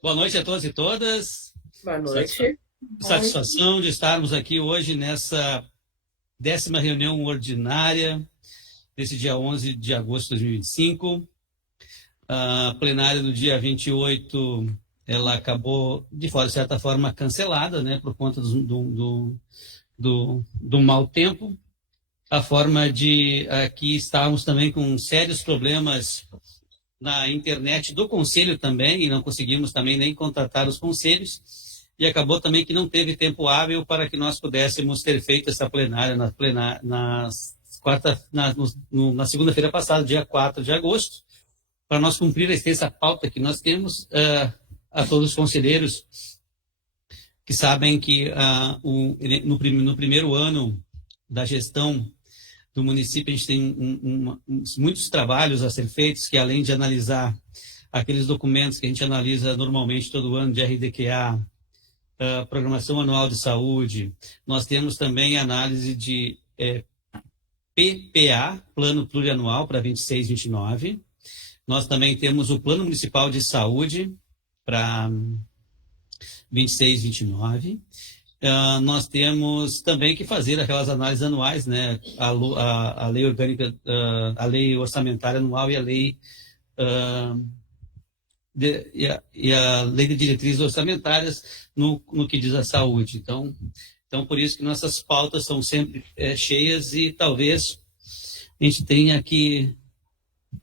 Boa noite a todos e todas. Boa noite. Satisfação de estarmos aqui hoje nessa 10ª reunião ordinária desse dia 11 de agosto de 2025. A plenária do dia 28, ela acabou, de certa forma, cancelada, né, por conta do mau tempo. A forma de aqui estávamos também com sérios problemas na internet do conselho também, e não conseguimos também nem contratar os conselhos, e acabou também que não teve tempo hábil para que nós pudéssemos ter feito essa plenária na segunda-feira passada, dia 4 de agosto, para nós cumprir a extensa pauta que nós temos. A todos os conselheiros que sabem que no primeiro ano da gestão do município, a gente tem muitos trabalhos a ser feitos, que além de analisar aqueles documentos que a gente analisa normalmente todo ano, de RDQA, Programação Anual de Saúde, nós temos também análise de PPA, Plano Plurianual para 26, 29. Nós também temos o Plano Municipal de Saúde para 26, 29. Nós temos também que fazer aquelas análises anuais, né? A lei orgânica, a lei orçamentária anual e a lei e a lei de diretrizes orçamentárias no que diz a saúde. Então, por isso que nossas pautas são sempre cheias, e talvez a gente tenha que,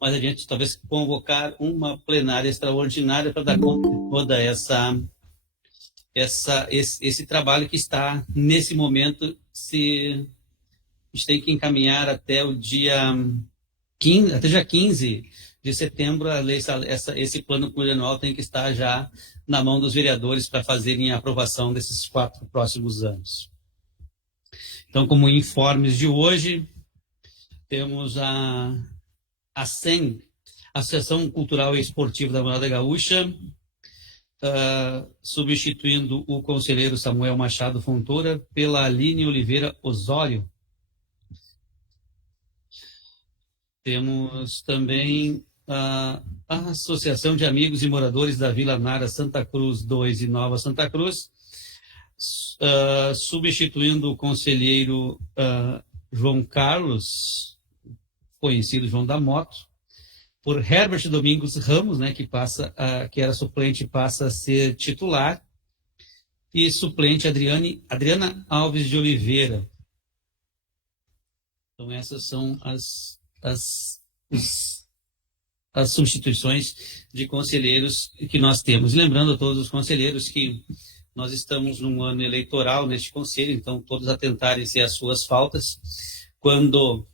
mais adiante, talvez convocar uma plenária extraordinária para dar conta de toda esse trabalho que está, nesse momento, a gente tem que encaminhar até o dia 15 de setembro, esse plano plurianual tem que estar já na mão dos vereadores para fazerem a aprovação desses 4 próximos anos. Então, como informes de hoje, temos a ASEM, Associação Cultural e Esportiva da Morada Gaúcha, substituindo o conselheiro Samuel Machado Fontoura pela Aline Oliveira Osório. Temos também a Associação de Amigos e Moradores da Vila Nara Santa Cruz 2 e Nova Santa Cruz, substituindo o conselheiro João Carlos, conhecido João da Moto, por Herbert Domingos Ramos, né, que era suplente, passa a ser titular, e suplente Adriana Alves de Oliveira. Então, essas são as substituições de conselheiros que nós temos. Lembrando a todos os conselheiros que nós estamos num ano eleitoral neste conselho, então todos atentarem-se às suas faltas. Quando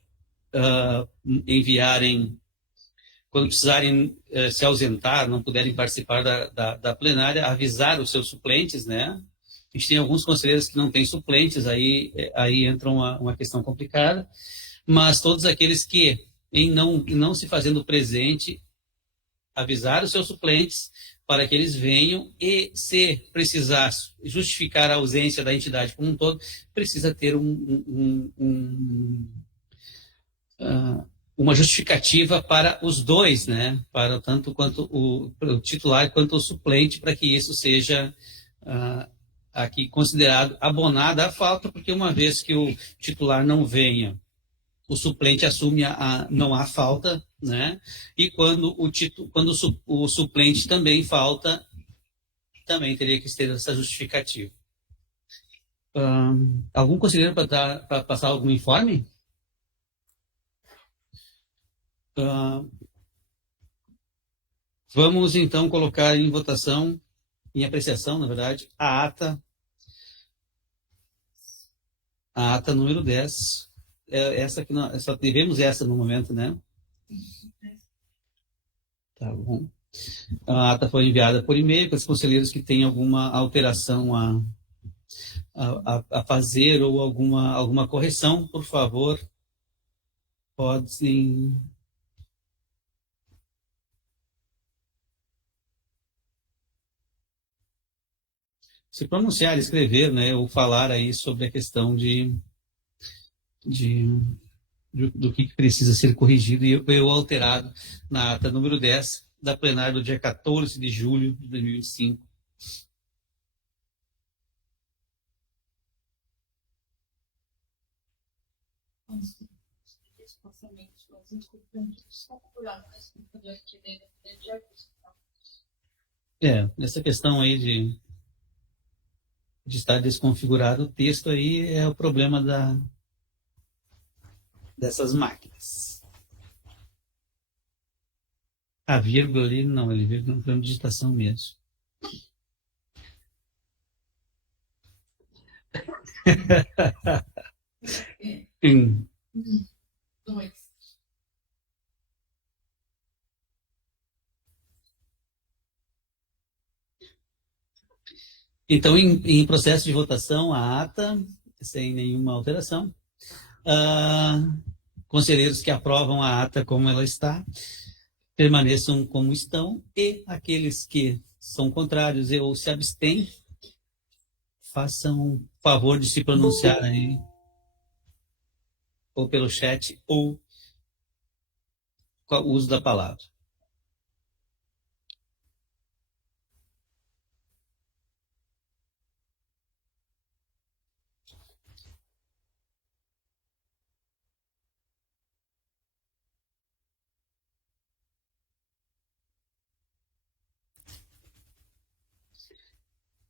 quando precisarem se ausentar, não puderem participar da plenária, avisar os seus suplentes, né? A gente tem alguns conselheiros que não têm suplentes, aí entra uma questão complicada, mas todos aqueles que, em não se fazendo presente, avisar os seus suplentes para que eles venham, e se precisar justificar a ausência da entidade como um todo, precisa ter uma justificativa para os dois, né? Para tanto quanto o titular quanto o suplente, para que isso seja aqui considerado abonada a falta, porque uma vez que o titular não venha, o suplente assume não há falta, né? E quando o suplente também falta, também teria que ter essa justificativa. Algum conselheiro para passar algum informe? Vamos, então, colocar em votação, em apreciação, na verdade, a ata número 10. Essa que nós só tivemos essa no momento, né? Tá bom. A ata foi enviada por e-mail para os conselheiros que têm alguma alteração a fazer ou alguma correção, por favor, podem se pronunciar, escrever, né, ou falar aí sobre a questão do que precisa ser corrigido e eu alterado na ata número 10 da plenária do dia 14 de julho de 2025. Essa questão aí de estar desconfigurado o texto aí é o problema dessas máquinas. A vírgula ali, não, ele veio no plano de digitação mesmo. Então, em processo de votação, a ata, sem nenhuma alteração. Conselheiros que aprovam a ata como ela está, permaneçam como estão, e aqueles que são contrários ou se abstêm, façam favor de se pronunciar aí, ou pelo chat, ou com o uso da palavra.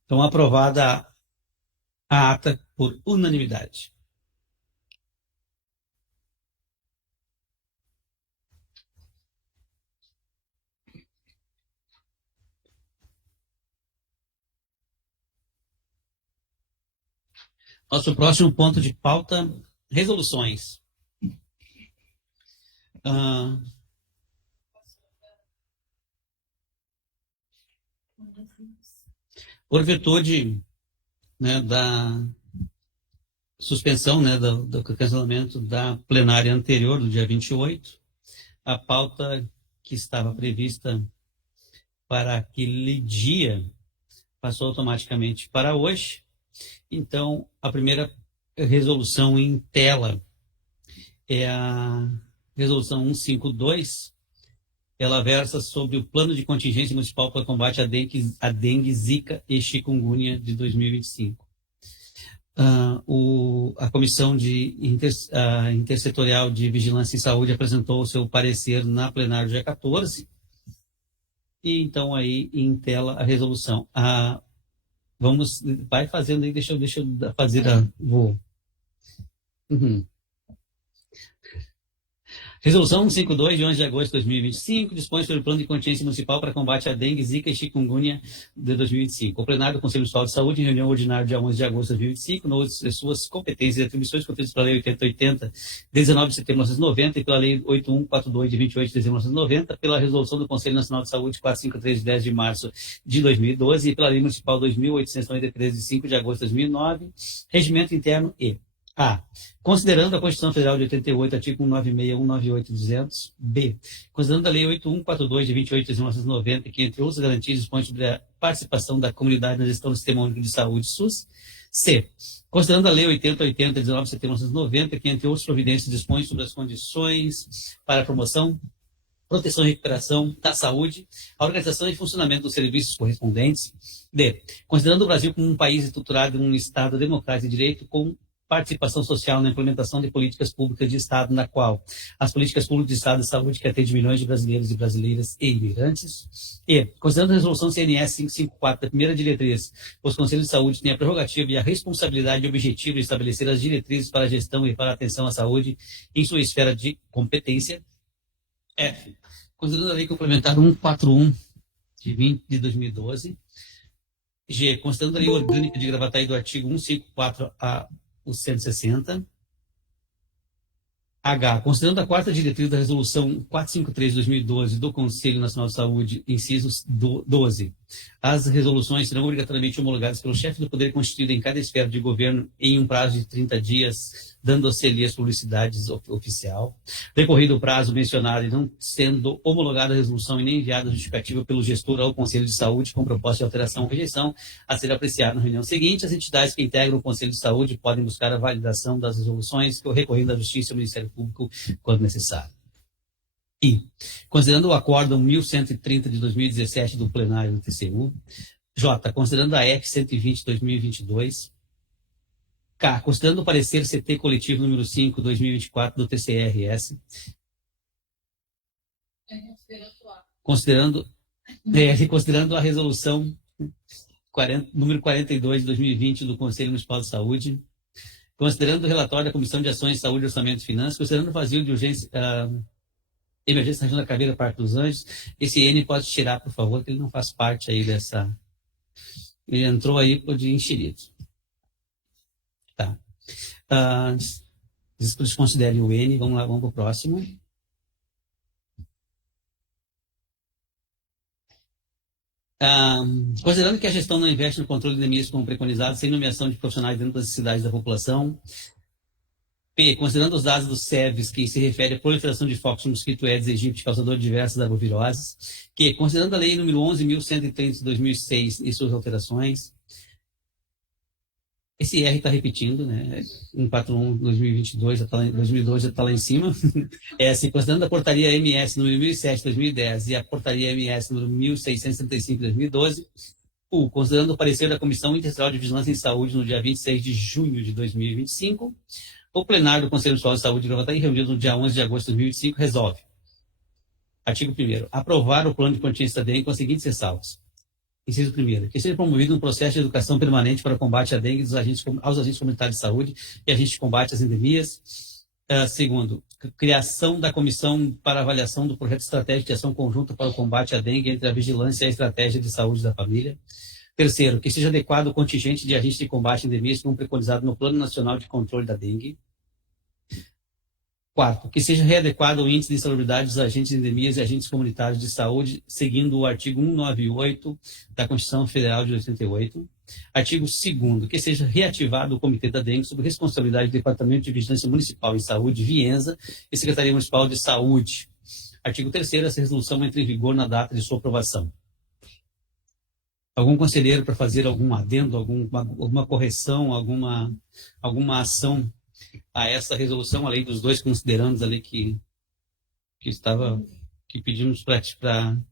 Então, aprovada a ata por unanimidade. Nosso próximo ponto de pauta, resoluções. Por virtude, né, da suspensão, né, do cancelamento da plenária anterior, do dia 28, a pauta que estava prevista para aquele dia passou automaticamente para hoje. Então, a primeira resolução em tela é a resolução 152. Ela versa sobre o plano de contingência municipal para combate à dengue, zika e chikungunya de 2025. A Comissão Intersetorial de Vigilância em Saúde apresentou o seu parecer na plenária do dia 14. E então aí em tela a resolução. Vai fazendo aí, deixa eu fazer vou. Resolução 152, de 11 de agosto de 2025, dispõe sobre o plano de contingência municipal para combate à dengue, zika e chikungunya de 2025. O plenário do Conselho Municipal de Saúde, em reunião ordinária dia 11 de agosto de 2025, nas suas competências e atribuições conferidas pela Lei 8080, 19 de setembro de 1990, e pela Lei 8142, de 28 de dezembro de 1990, pela Resolução do Conselho Nacional de Saúde 453, de 10 de março de 2012, e pela Lei Municipal 2893, de 5 de agosto de 2009, regimento interno e considerando a Constituição Federal de 88, artigo 196, 198 e 200. B. Considerando a Lei 8142, de 28 de dezembro de 1990, que, entre outras garantias, dispõe sobre a participação da comunidade na gestão do Sistema Único de Saúde, SUS. C. Considerando a Lei 8080, de 19 de setembro de 1990, que, entre outras providências, dispõe sobre as condições para a promoção, proteção e recuperação da saúde, a organização e funcionamento dos serviços correspondentes. D. Considerando o Brasil como um país estruturado em um Estado democrático de direito com participação social na implementação de políticas públicas de Estado, na qual as políticas públicas de Estado de saúde que atendem milhões de brasileiros e brasileiras e imigrantes. E, considerando a resolução CNS 554, da primeira diretriz, os conselhos de saúde têm a prerrogativa e a responsabilidade e objetivo de estabelecer as diretrizes para a gestão e para a atenção à saúde em sua esfera de competência. F. Considerando a Lei Complementar 141, de 2012. G. Considerando a Lei Orgânica de Gravataí do artigo 154 a o 160. H. Considerando a quarta diretriz da Resolução 453 de 2012 do Conselho Nacional de Saúde, incisos 12. As resoluções serão obrigatoriamente homologadas pelo chefe do poder constituído em cada esfera de governo em um prazo de 30 dias, dando-se ali as publicidades oficial. Decorrido o prazo mencionado e não sendo homologada a resolução e nem enviada justificativa pelo gestor ao Conselho de Saúde com proposta de alteração ou rejeição a ser apreciada na reunião seguinte, as entidades que integram o Conselho de Saúde podem buscar a validação das resoluções recorrendo à Justiça e ao Ministério Público quando necessário. I. Considerando o Acórdão 1130 de 2017 do plenário do TCU. J. Considerando a F 120 de 2022. K. Considerando o parecer CT coletivo número 5 2024 do TCRS. Considerando a resolução número 42 de 2020 do Conselho Municipal de Saúde. Considerando o relatório da Comissão de Ações de Saúde, Orçamento e Finanças. Considerando o vazio de urgência... Emergência na região da Caveira, Parque dos Anjos. Esse N pode tirar, por favor, que ele não faz parte aí dessa... Ele entrou aí de enxerido. Tá. Desconsidere o N. Vamos lá, vamos para o próximo. Considerando que a gestão não investe no controle de endemias como preconizado, sem nomeação de profissionais dentro das necessidades da população. P. Considerando os dados do SEVES, que se refere à proliferação de focos de mosquito Aedes aegypti, causador de diversas arboviroses. Q. Considerando a lei número 11.130 de 2006 e suas alterações. Esse R está repetindo, né? 141 2022, 2002 já está lá em cima. S. Considerando a portaria MS número 1007 de 2010 e a portaria MS número 1635 de 2012. U. Considerando o parecer da Comissão Interestadual de Vigilância em Saúde no dia 26 de junho de 2025. O plenário do Conselho Municipal de Saúde de Gravataí, reunido no dia 11 de agosto de 2025, resolve. Artigo 1º. Aprovar o plano de contingência da dengue com as seguintes ressalvas. Inciso 1º. Que seja promovido um processo de educação permanente para o combate à dengue aos agentes comunitários de saúde e agentes de combate às endemias. Segundo, criação da comissão para avaliação do projeto estratégico de ação conjunta para o combate à dengue entre a vigilância e a estratégia de saúde da família. Terceiro, que seja adequado o contingente de agentes de combate a endemias como preconizado no Plano Nacional de Controle da Dengue. Quarto, que seja readequado o índice de insalubridade dos agentes de endemias e agentes comunitários de saúde, seguindo o artigo 198 da Constituição Federal de 88. Artigo 2º, que seja reativado o Comitê da Dengue sob responsabilidade do Departamento de Vigilância Municipal em Saúde, Viensa, e Secretaria Municipal de Saúde. Artigo 3º, essa resolução entra em vigor na data de sua aprovação. Algum conselheiro para fazer algum adendo, alguma correção, alguma ação a essa resolução, além dos dois considerandos ali que pedimos para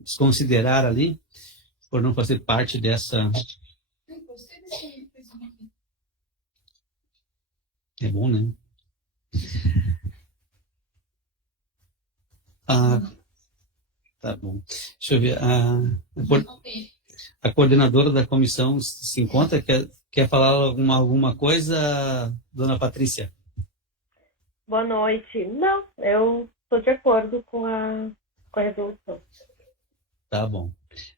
desconsiderar ali, por não fazer parte dessa... É bom, né? Tá bom. Deixa eu ver. A coordenadora da comissão se encontra? Quer falar alguma coisa, dona Patrícia? Boa noite. Não, eu estou de acordo com a resolução. Tá bom.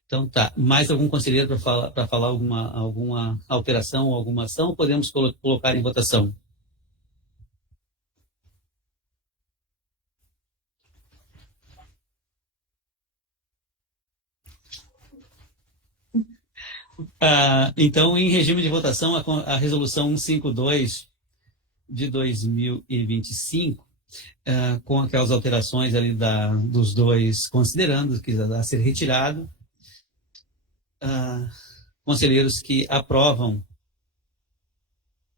Então tá. Mais algum conselheiro para falar alguma alteração ou alguma ação? Ou podemos colocar em votação? Então, em regime de votação, a resolução 152 de 2025, com aquelas alterações ali dos dois considerandos, que a ser retirado, conselheiros que aprovam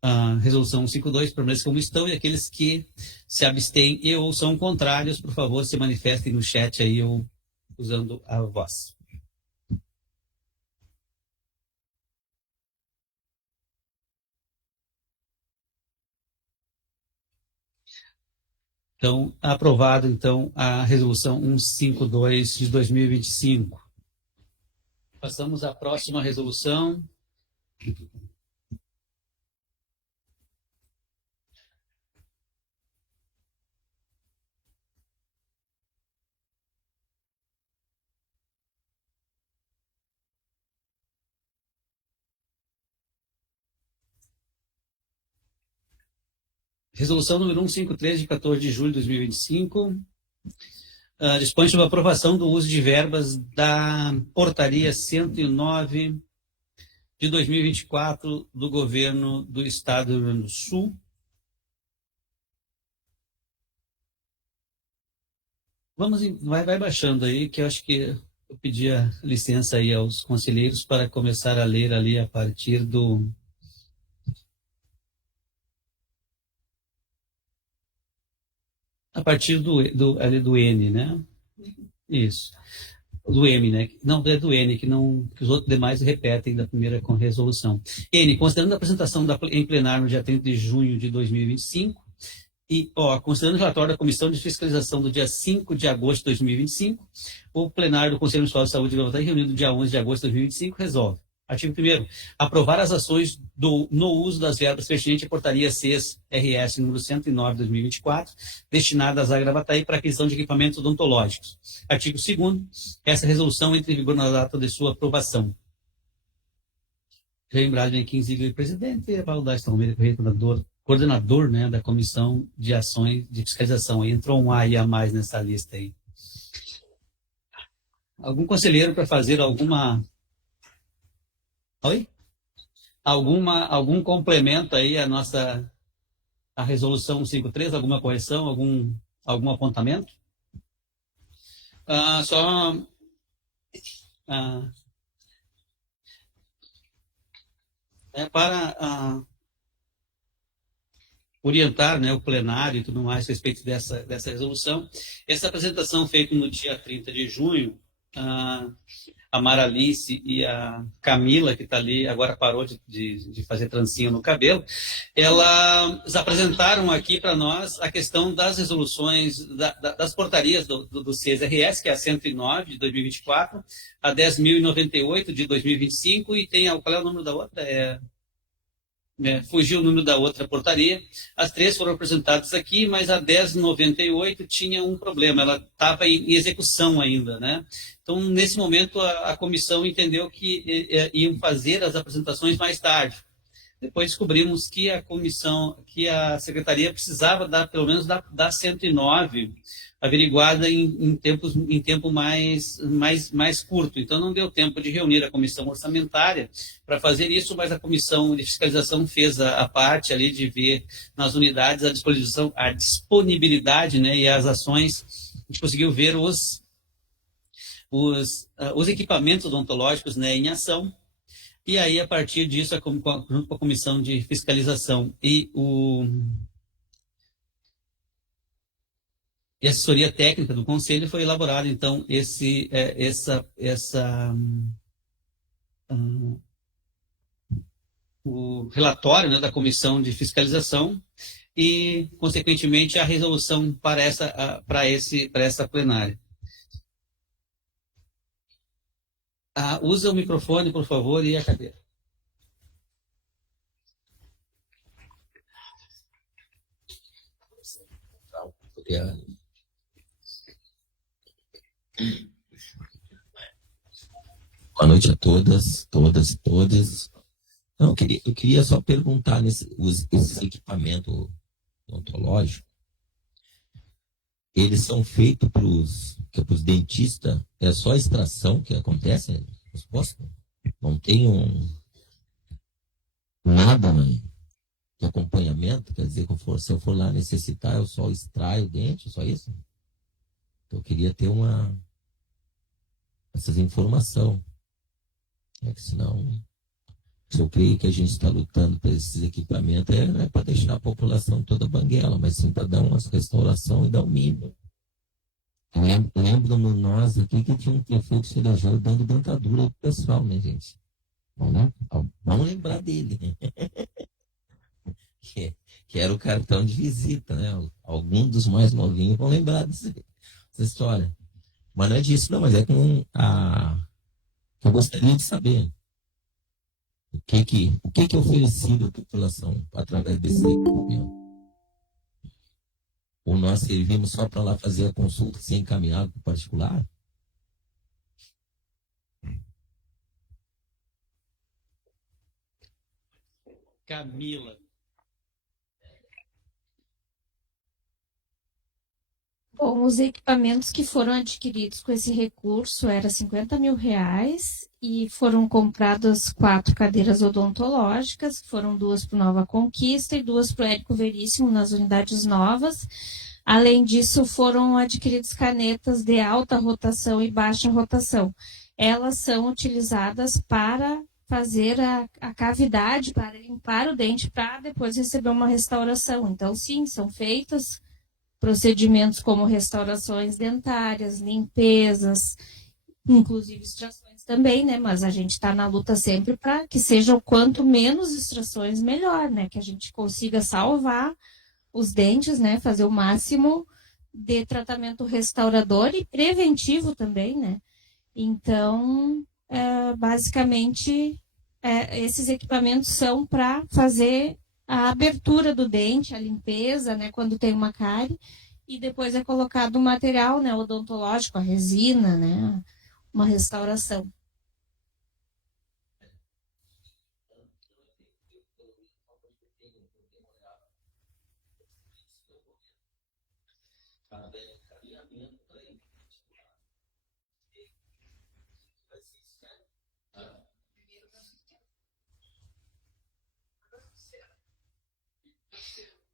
a resolução 152 permaneçam como estão, e aqueles que se abstêm e ou são contrários, por favor, se manifestem no chat aí ou usando a voz. Então, aprovado, então, a resolução 152 de 2025. Passamos à próxima resolução. Resolução número 153, de 14 de julho de 2025. dispõe sobre a aprovação do uso de verbas da Portaria 109 de 2024 do Governo do Estado do Rio Grande do Sul. Vai baixando aí, que eu acho que eu pedia licença aí aos conselheiros para começar a ler ali a partir do... ali do N, né? Isso. Do M, né? Não, é do N, que os outros demais repetem da primeira com resolução. N, considerando a apresentação em plenário no dia 30 de junho de 2025, considerando o relatório da Comissão de Fiscalização do dia 5 de agosto de 2025, o plenário do Conselho Municipal de Saúde de Gravataí, reunido no dia 11 de agosto de 2025, resolve. Artigo 1º. Aprovar as ações no uso das verbas pertinentes à portaria 6-RS número 109 de 2024, destinadas à Gravataí para aquisição de equipamentos odontológicos. Artigo 2º. Essa resolução entra em vigor na data de sua aprovação. Lembrado em 15 presidente, e Paulo Dastro Romero, coordenador, né, da Comissão de Ações de Fiscalização. Entrou um A e a mais nessa lista aí. Algum conselheiro para fazer alguma... Oi? Algum complemento aí a resolução 53, alguma correção, algum apontamento? Para orientar, né, o plenário e tudo mais a respeito dessa resolução. Essa apresentação feita no dia 30 de junho, a Maralice e a Camila, que está ali, agora parou de fazer trancinha no cabelo, elas apresentaram aqui para nós a questão das resoluções, das portarias do CES-RS, que é a 109 de 2024, a 10.098 de 2025, e tem, qual é o número da outra? Fugiu o número da outra portaria. As três foram apresentadas aqui, mas a 1098 tinha um problema, ela estava em execução ainda, né? Então, nesse momento, a comissão entendeu que iam fazer as apresentações mais tarde. Depois descobrimos que a secretaria precisava pelo menos da 109 averiguada em tempo mais curto. Então, não deu tempo de reunir a comissão orçamentária para fazer isso, mas a comissão de fiscalização fez a parte ali de ver nas unidades a disponibilidade, né, e as ações. A gente conseguiu ver os equipamentos odontológicos, né, em ação. E aí, a partir disso, junto com a comissão de fiscalização e a assessoria técnica do Conselho, foi elaborado, então, o relatório, né, da comissão de fiscalização e, consequentemente, a resolução para essa plenária. Usa o microfone, por favor, e a cadeira. Boa noite a todas e todos. Não, eu queria só perguntar esses equipamentos odontológicos, eles são feitos para os dentistas, é só extração que acontece nos postos? Não tem nada, né, de acompanhamento? Quer dizer, se eu for lá necessitar, eu só extraio o dente, só isso? Então, eu queria ter essas informações. Que senão, se eu creio que a gente está lutando por esses equipamentos, não é para deixar a população toda banguela, mas sim para dar uma restauração e dar o mínimo. Lembro-nos nós aqui que tinha um prefeito cerejeiro dando dentadura ao pessoal, né, gente? Vamos lembrar dele. que era o cartão de visita, né? Alguns dos mais novinhos vão lembrar dessa história. Mas não é disso, não, mas é com eu gostaria de saber o que é oferecido à população através desse equipamento. Ou nós servimos só para lá fazer a consulta sem encaminhado para o particular? Camila. Bom, os equipamentos que foram adquiridos com esse recurso era R$ 50 mil e foram compradas 4 cadeiras odontológicas, foram 2 para o Nova Conquista e 2 para o Érico Veríssimo nas unidades novas. Além disso, foram adquiridas canetas de alta rotação e baixa rotação. Elas são utilizadas para fazer a cavidade, para limpar o dente, para depois receber uma restauração. Então, sim, são feitos procedimentos como restaurações dentárias, limpezas, inclusive extrações também, né? Mas a gente está na luta sempre para que sejam quanto menos extrações, melhor, né? Que a gente consiga salvar os dentes, né? Fazer o máximo de tratamento restaurador e preventivo também, né? Então, basicamente, esses equipamentos são para fazer a abertura do dente, a limpeza, né, quando tem uma cárie, e depois é colocado o material, né, odontológico, a resina, né, uma restauração.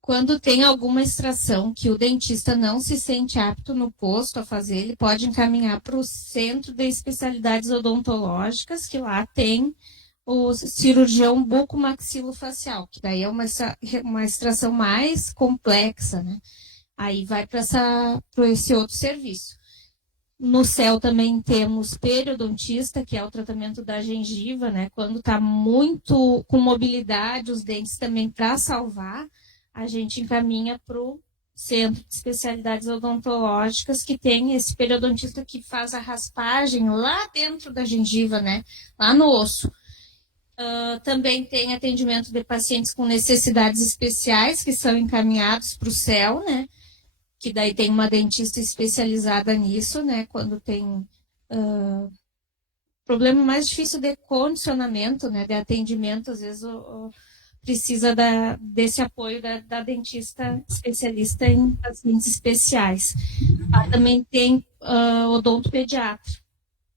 Quando tem alguma extração que o dentista não se sente apto no posto a fazer, ele pode encaminhar para o Centro de Especialidades Odontológicas, que lá tem o cirurgião bucomaxilofacial, que daí é uma extração mais complexa, né? Aí vai para esse outro serviço. No CEL também temos periodontista, que é o tratamento da gengiva, né? Quando está muito com mobilidade, os dentes também para salvar, a gente encaminha para o Centro de Especialidades Odontológicas, que tem esse periodontista que faz a raspagem lá dentro da gengiva, né? Lá no osso. Também tem atendimento de pacientes com necessidades especiais, que são encaminhados para o CEL, né? Que daí tem uma dentista especializada nisso, né? Quando tem problema mais difícil de condicionamento, né? De atendimento, às vezes precisa desse apoio da dentista especialista em pacientes especiais. Também tem odontopediatra.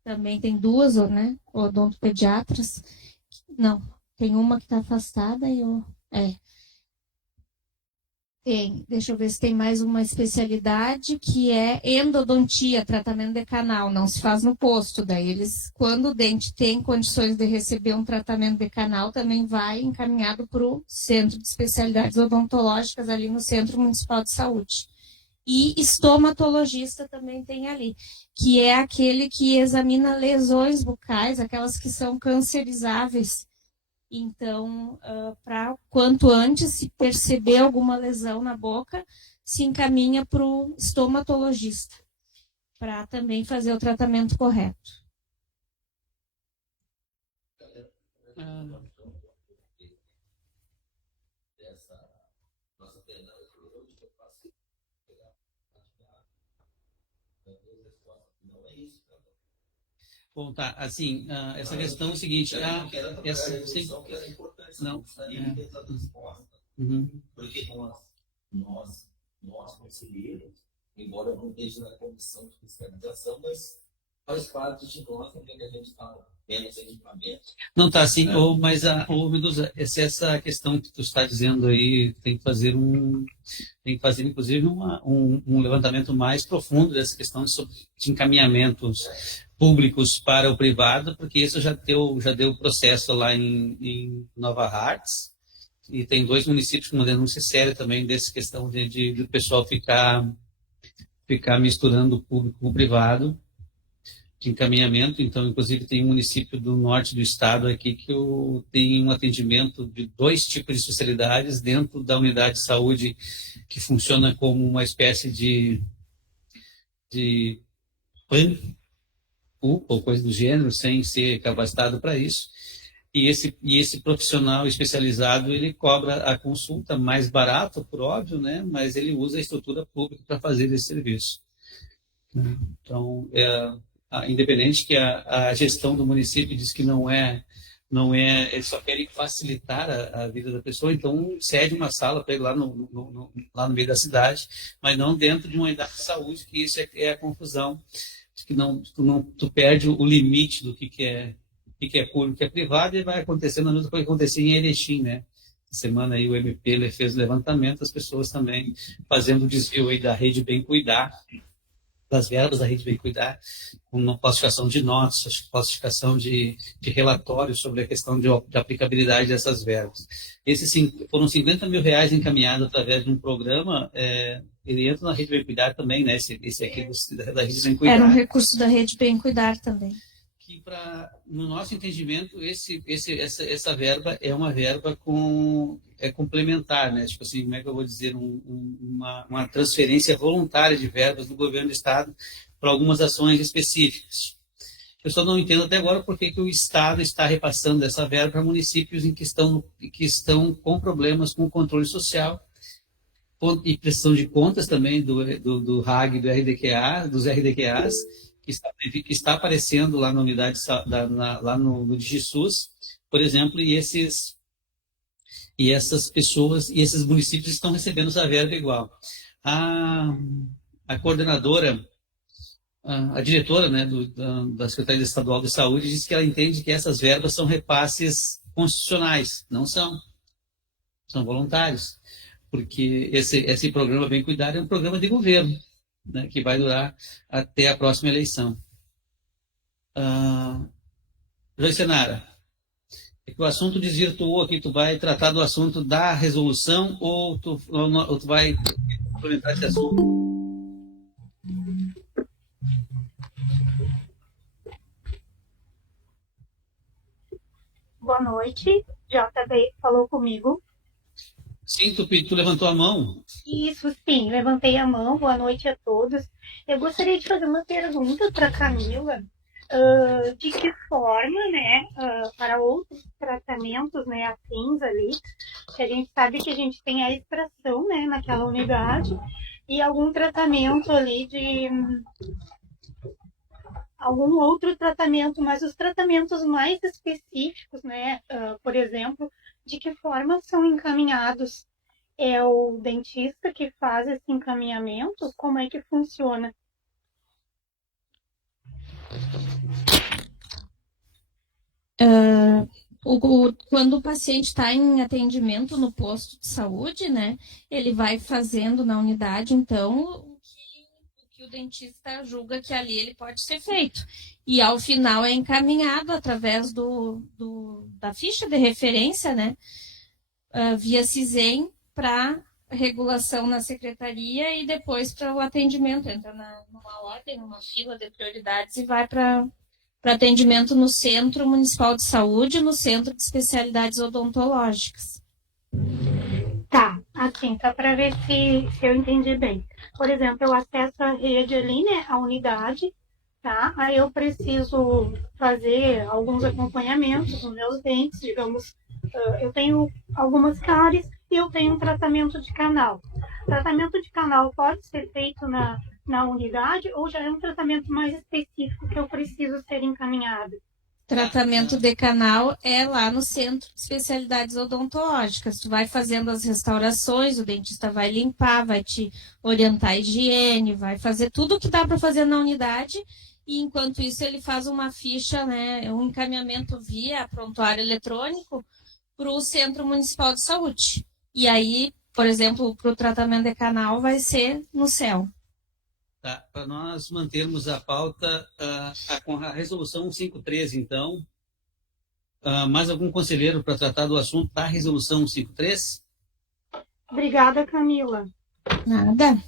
Também tem 2, né? Odontopediatras. Não, tem uma que está afastada e tem, deixa eu ver se tem mais uma especialidade, que é endodontia, tratamento de canal, não se faz no posto. Daí eles, quando o dente tem condições de receber um tratamento de canal, também vai encaminhado para o Centro de Especialidades Odontológicas, ali no Centro Municipal de Saúde. E estomatologista também tem ali, que é aquele que examina lesões bucais, aquelas que são cancerizáveis. Então, para quanto antes se perceber alguma lesão na boca, se encaminha para o estomatologista, para também fazer o tratamento correto. Bom, tá, assim, essa questão é o seguinte, não, porque nós conselheiros, embora não esteja na comissão de fiscalização, mas faz parte de nós também que a gente está vendo os equipamentos. Não, tá, assim, mas, Medusa, essa questão que tu está dizendo aí, tem que fazer inclusive, um levantamento mais profundo dessa questão de encaminhamentos públicos para o privado, porque isso já deu processo lá em Nova Hartz, e tem 2 municípios com uma denúncia séria também dessa questão de o pessoal ficar misturando o público com o privado, de encaminhamento. Então, inclusive, tem um município do norte do estado aqui que tem um atendimento de 2 tipos de especialidades dentro da unidade de saúde, que funciona como uma espécie de PAN, ou coisa do gênero, sem ser capacitado para isso. E esse profissional especializado, ele cobra a consulta mais barato, por óbvio, né? Mas ele usa a estrutura pública para fazer esse serviço. Então, independente que a gestão do município diz que não é não é, eles só querem facilitar a vida da pessoa, então cede uma sala para ele lá lá no meio da cidade, mas não dentro de uma unidade de saúde, que isso é a confusão, que tu perde o limite do que é público, o que é privado, e vai acontecendo a mesma coisa que acontecia em Erechim, né? Essa semana aí o MP ele fez o levantamento, as pessoas também fazendo o desvio aí da Rede Bem Cuidar, das verbas da Rede Bem Cuidar, com uma classificação de notas, classificação de relatórios sobre a questão de aplicabilidade dessas verbas. Foram R$50 mil encaminhados através de um programa, ele entra na Rede Bem Cuidar também, né? Esse aqui da Rede Bem Cuidar. Era um recurso da Rede Bem Cuidar também. Que, no nosso entendimento, essa verba é uma verba complementar, né? Tipo assim, como é que eu vou dizer? Uma transferência voluntária de verbas do governo do Estado para algumas ações específicas. Eu só não entendo até agora por que o Estado está repassando essa verba para municípios que estão com problemas com o controle social e prestação de contas também do RAG e do RDQA, dos RDQAs, que está aparecendo lá na unidade, lá no DigiSUS, por exemplo, e essas pessoas e esses municípios estão recebendo essa verba igual. A coordenadora, a diretora, né, da Secretaria Estadual de Saúde, disse que ela entende que essas verbas são repasses constitucionais, não são voluntários, porque esse programa Bem Cuidar é um programa de governo, né, que vai durar até a próxima eleição. Joicenara, é que o assunto desvirtuou aqui, tu vai tratar do assunto da resolução ou tu vai complementar esse assunto? Boa noite, JB falou comigo. Sim, tu levantou a mão. Isso, sim, levantei a mão. Boa noite a todos. Eu gostaria de fazer uma pergunta para a Camila. De que forma, né, para outros tratamentos, né, afins ali, que a gente sabe que a gente tem a extração, né, naquela unidade, e algum tratamento ali de algum outro tratamento, mas os tratamentos mais específicos, né, por exemplo, de que forma são encaminhados? É o dentista que faz esse encaminhamento? Como é que funciona? Quando o paciente está em atendimento no posto de saúde, né, ele vai fazendo na unidade, então, o que o dentista julga que ali ele pode ser feito. E, ao final, é encaminhado através da ficha de referência, né, via CISEM, para regulação na secretaria e depois para o atendimento. Entra numa ordem, numa fila de prioridades e vai para atendimento no Centro Municipal de Saúde, no Centro de Especialidades Odontológicas. Tá, assim, só para ver se eu entendi bem. Por exemplo, eu acesso a rede ali, né, a unidade, tá? Aí eu preciso fazer alguns acompanhamentos nos meus dentes, digamos, eu tenho algumas cáries e eu tenho um tratamento de canal. O tratamento de canal pode ser feito na unidade ou já é um tratamento mais específico que eu preciso ser encaminhado? Tratamento de canal é lá no Centro de Especialidades Odontológicas. Tu vai fazendo as restaurações, o dentista vai limpar, vai te orientar a higiene, vai fazer tudo o que dá para fazer na unidade, e enquanto isso ele faz uma ficha, né, um encaminhamento via prontuário eletrônico para o Centro Municipal de Saúde. E aí, por exemplo, para o tratamento de canal vai ser no CEL. Tá, para nós mantermos a pauta com a resolução 153, então, mais algum conselheiro para tratar do assunto da resolução 153? Obrigada, Camila. Nada.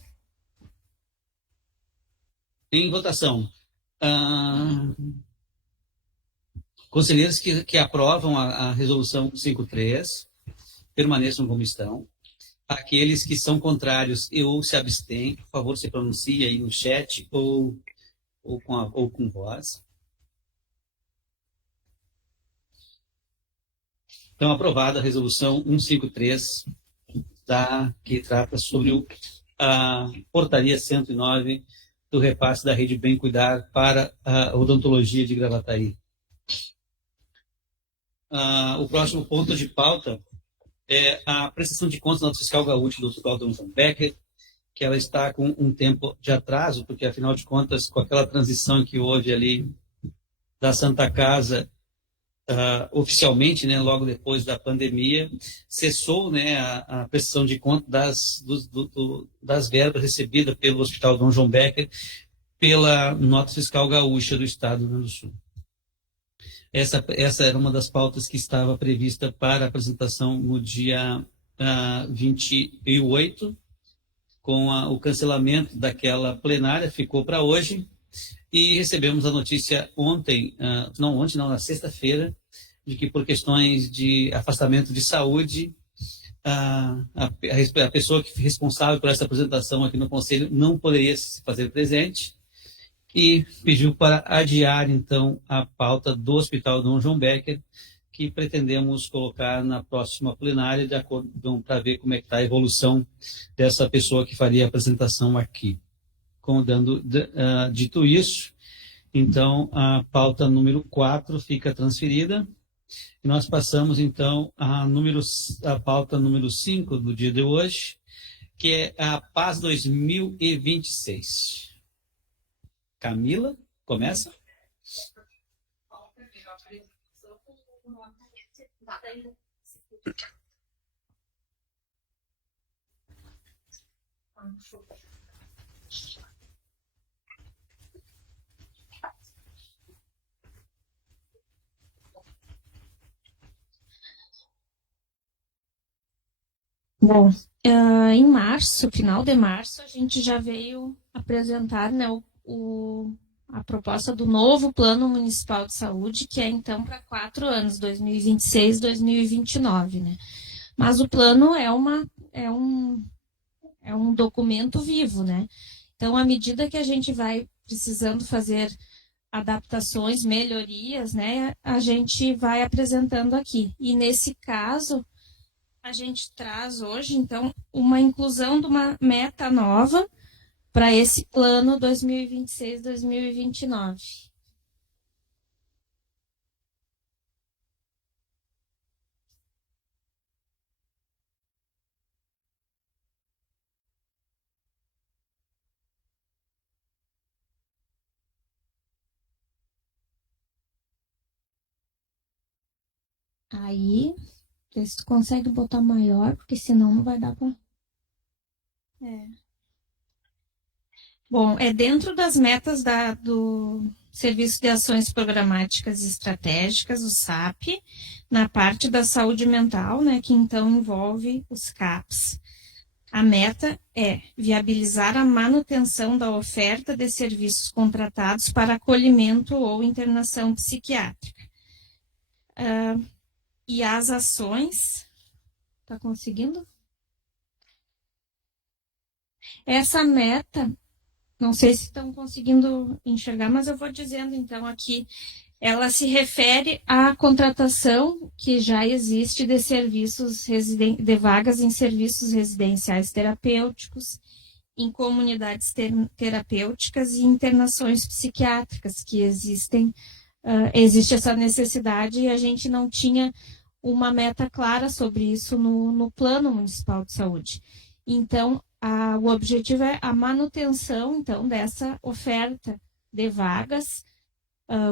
Em votação. Conselheiros que aprovam a resolução 153 permaneçam como estão. Aqueles que são contrários ou se abstêm, por favor, se pronuncie aí no chat ou com voz. Então, aprovada a resolução 153, que trata sobre a portaria 109 do repasse da Rede Bem Cuidar para a odontologia de Gravataí. o próximo ponto de pauta é a prestação de contas da nota fiscal gaúcha do Dr. Claudio João Becker, que ela está com um tempo de atraso, porque, afinal de contas, com aquela transição que houve ali da Santa Casa, oficialmente, né, logo depois da pandemia, cessou, né, a prestação de contas das verbas recebidas pelo Hospital Dom João Becker pela nota fiscal gaúcha do Estado do Rio Grande do Sul. Essa era uma das pautas que estava prevista para apresentação no dia 28, com o cancelamento daquela plenária, ficou para hoje, e recebemos a notícia na sexta-feira, de que por questões de afastamento de saúde, a pessoa que foi responsável por essa apresentação aqui no Conselho não poderia se fazer presente, e pediu para adiar, então, a pauta do Hospital Dom João Becker, que pretendemos colocar na próxima plenária, de acordo para ver como é que está a evolução dessa pessoa que faria a apresentação aqui. Dito isso, então, a pauta número 4 fica transferida, e nós passamos, então, a pauta número 5 do dia de hoje, que é a PAS 2026. Camila, começa? Bom, em março, final de março, a gente já veio apresentar, né, a proposta do novo Plano Municipal de Saúde, que é então para 4 anos, 2026, 2029, né? Mas o plano é um documento vivo, né? Então, à medida que a gente vai precisando fazer adaptações, melhorias, né, a gente vai apresentando aqui. E nesse caso, a gente traz hoje, então, uma inclusão de uma meta nova para esse plano 2026-2029. Aí, vê se tu consegue botar maior, porque senão não vai dar para... Bom, é dentro das metas do Serviço de Ações Programáticas e Estratégicas, o SAP, na parte da saúde mental, né, que então envolve os CAPs. A meta é viabilizar a manutenção da oferta de serviços contratados para acolhimento ou internação psiquiátrica. E as ações... Está conseguindo? Essa meta... Não sei se estão conseguindo enxergar, mas eu vou dizendo, então, aqui. Ela se refere à contratação que já existe de serviços de vagas em serviços residenciais terapêuticos, em comunidades terapêuticas e internações psiquiátricas, que existe essa necessidade, e a gente não tinha uma meta clara sobre isso no Plano Municipal de Saúde. Então, o objetivo é a manutenção, então, dessa oferta de vagas.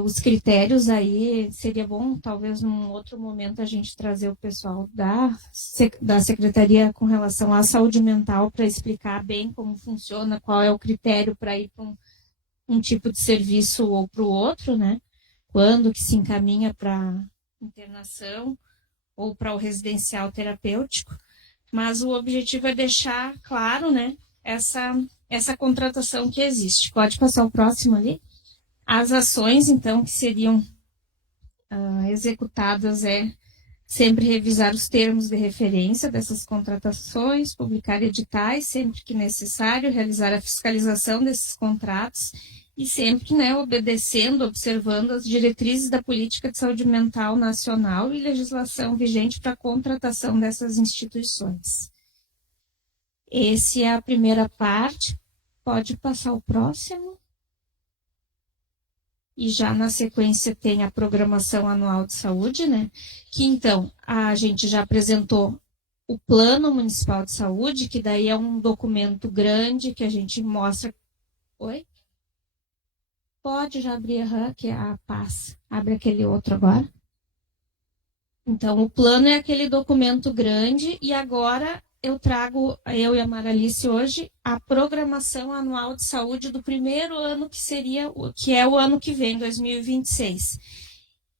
Os critérios aí, seria bom, talvez, num outro momento, a gente trazer o pessoal da Secretaria com relação à saúde mental para explicar bem como funciona, qual é o critério para ir para um tipo de serviço ou para o outro, né? Quando que se encaminha para internação ou para o residencial terapêutico. Mas o objetivo é deixar claro, né, essa contratação que existe. Pode passar o próximo ali? As ações, então, que seriam executadas é sempre revisar os termos de referência dessas contratações, publicar editais sempre que necessário, realizar a fiscalização desses contratos e sempre, né, obedecendo, observando as diretrizes da Política de Saúde Mental Nacional e legislação vigente para a contratação dessas instituições. Essa é a primeira parte. Pode passar o próximo. e já na sequência tem a programação anual de saúde, né? Que então a gente já apresentou o Plano Municipal de Saúde, que daí é um documento grande que a gente mostra. Oi? Pode já abrir, que é a paz. Abre aquele outro agora. Então, o plano é aquele documento grande e agora eu trago, eu e a Maralice hoje, a programação anual de saúde do primeiro ano, que é o ano que vem, 2026.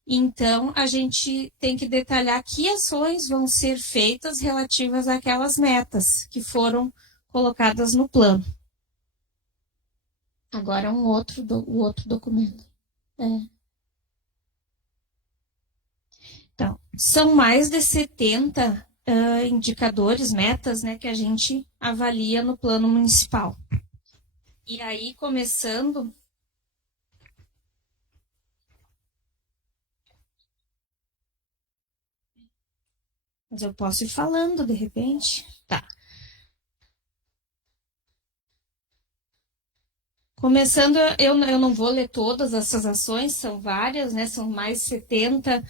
Então, a gente tem que detalhar que ações vão ser feitas relativas àquelas metas que foram colocadas no plano. Agora o outro documento. Então, são mais de 70 indicadores, metas, né, que a gente avalia no plano municipal. E aí, começando... Mas eu posso ir falando, de repente. Tá. Começando, eu não vou ler todas essas ações, são várias, né? São mais 70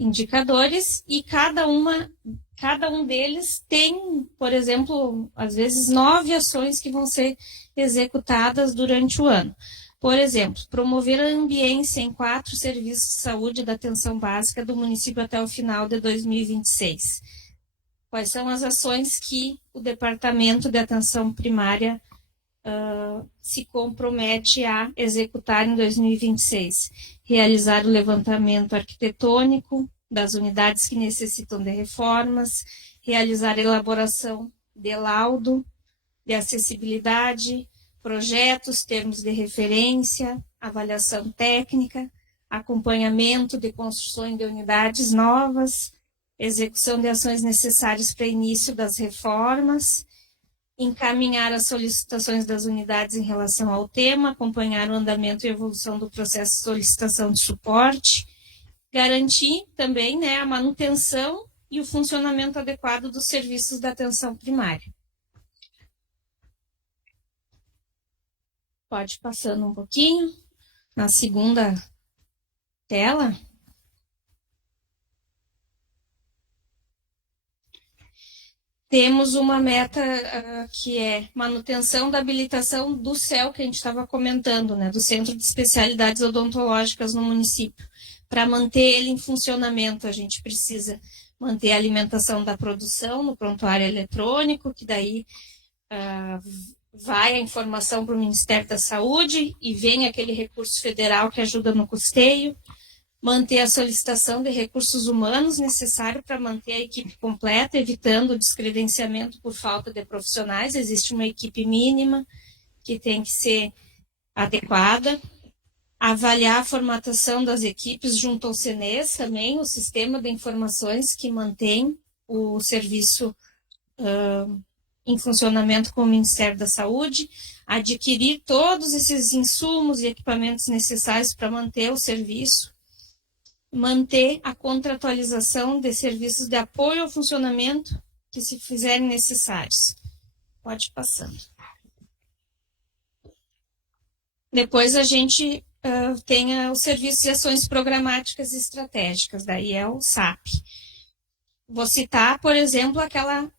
indicadores, e cada um deles tem, por exemplo, às vezes 9 ações que vão ser executadas durante o ano. Por exemplo, promover a ambiência em 4 serviços de saúde da atenção básica do município até o final de 2026. Quais são as ações que o Departamento de Atenção Primária se compromete a executar em 2026? Realizar o levantamento arquitetônico das unidades que necessitam de reformas, realizar elaboração de laudo de acessibilidade, projetos, termos de referência, avaliação técnica, acompanhamento de construção de unidades novas, execução de ações necessárias para início das reformas, encaminhar as solicitações das unidades em relação ao tema, acompanhar o andamento e evolução do processo de solicitação de suporte, garantir também, né, a manutenção e o funcionamento adequado dos serviços da atenção primária. Pode ir passando um pouquinho. Na segunda tela. Temos uma meta que é manutenção da habilitação do CEL, que a gente estava comentando, né, do Centro de Especialidades Odontológicas no município. Para manter ele em funcionamento, a gente precisa manter a alimentação da produção no prontuário eletrônico, que daí vai a informação para o Ministério da Saúde e vem aquele recurso federal que ajuda no custeio. Manter a solicitação de recursos humanos necessário para manter a equipe completa, evitando o descredenciamento por falta de profissionais. Existe uma equipe mínima que tem que ser adequada. Avaliar a formatação das equipes junto ao CNES também, o Sistema de Informações que mantém o serviço em funcionamento com o Ministério da Saúde. Adquirir todos esses insumos e equipamentos necessários para manter o serviço. Manter a contratualização de serviços de apoio ao funcionamento que se fizerem necessários. Pode ir passando. Depois a gente tem os serviços de ações programáticas e estratégicas, daí é o SAP. Vou citar, por exemplo, aquela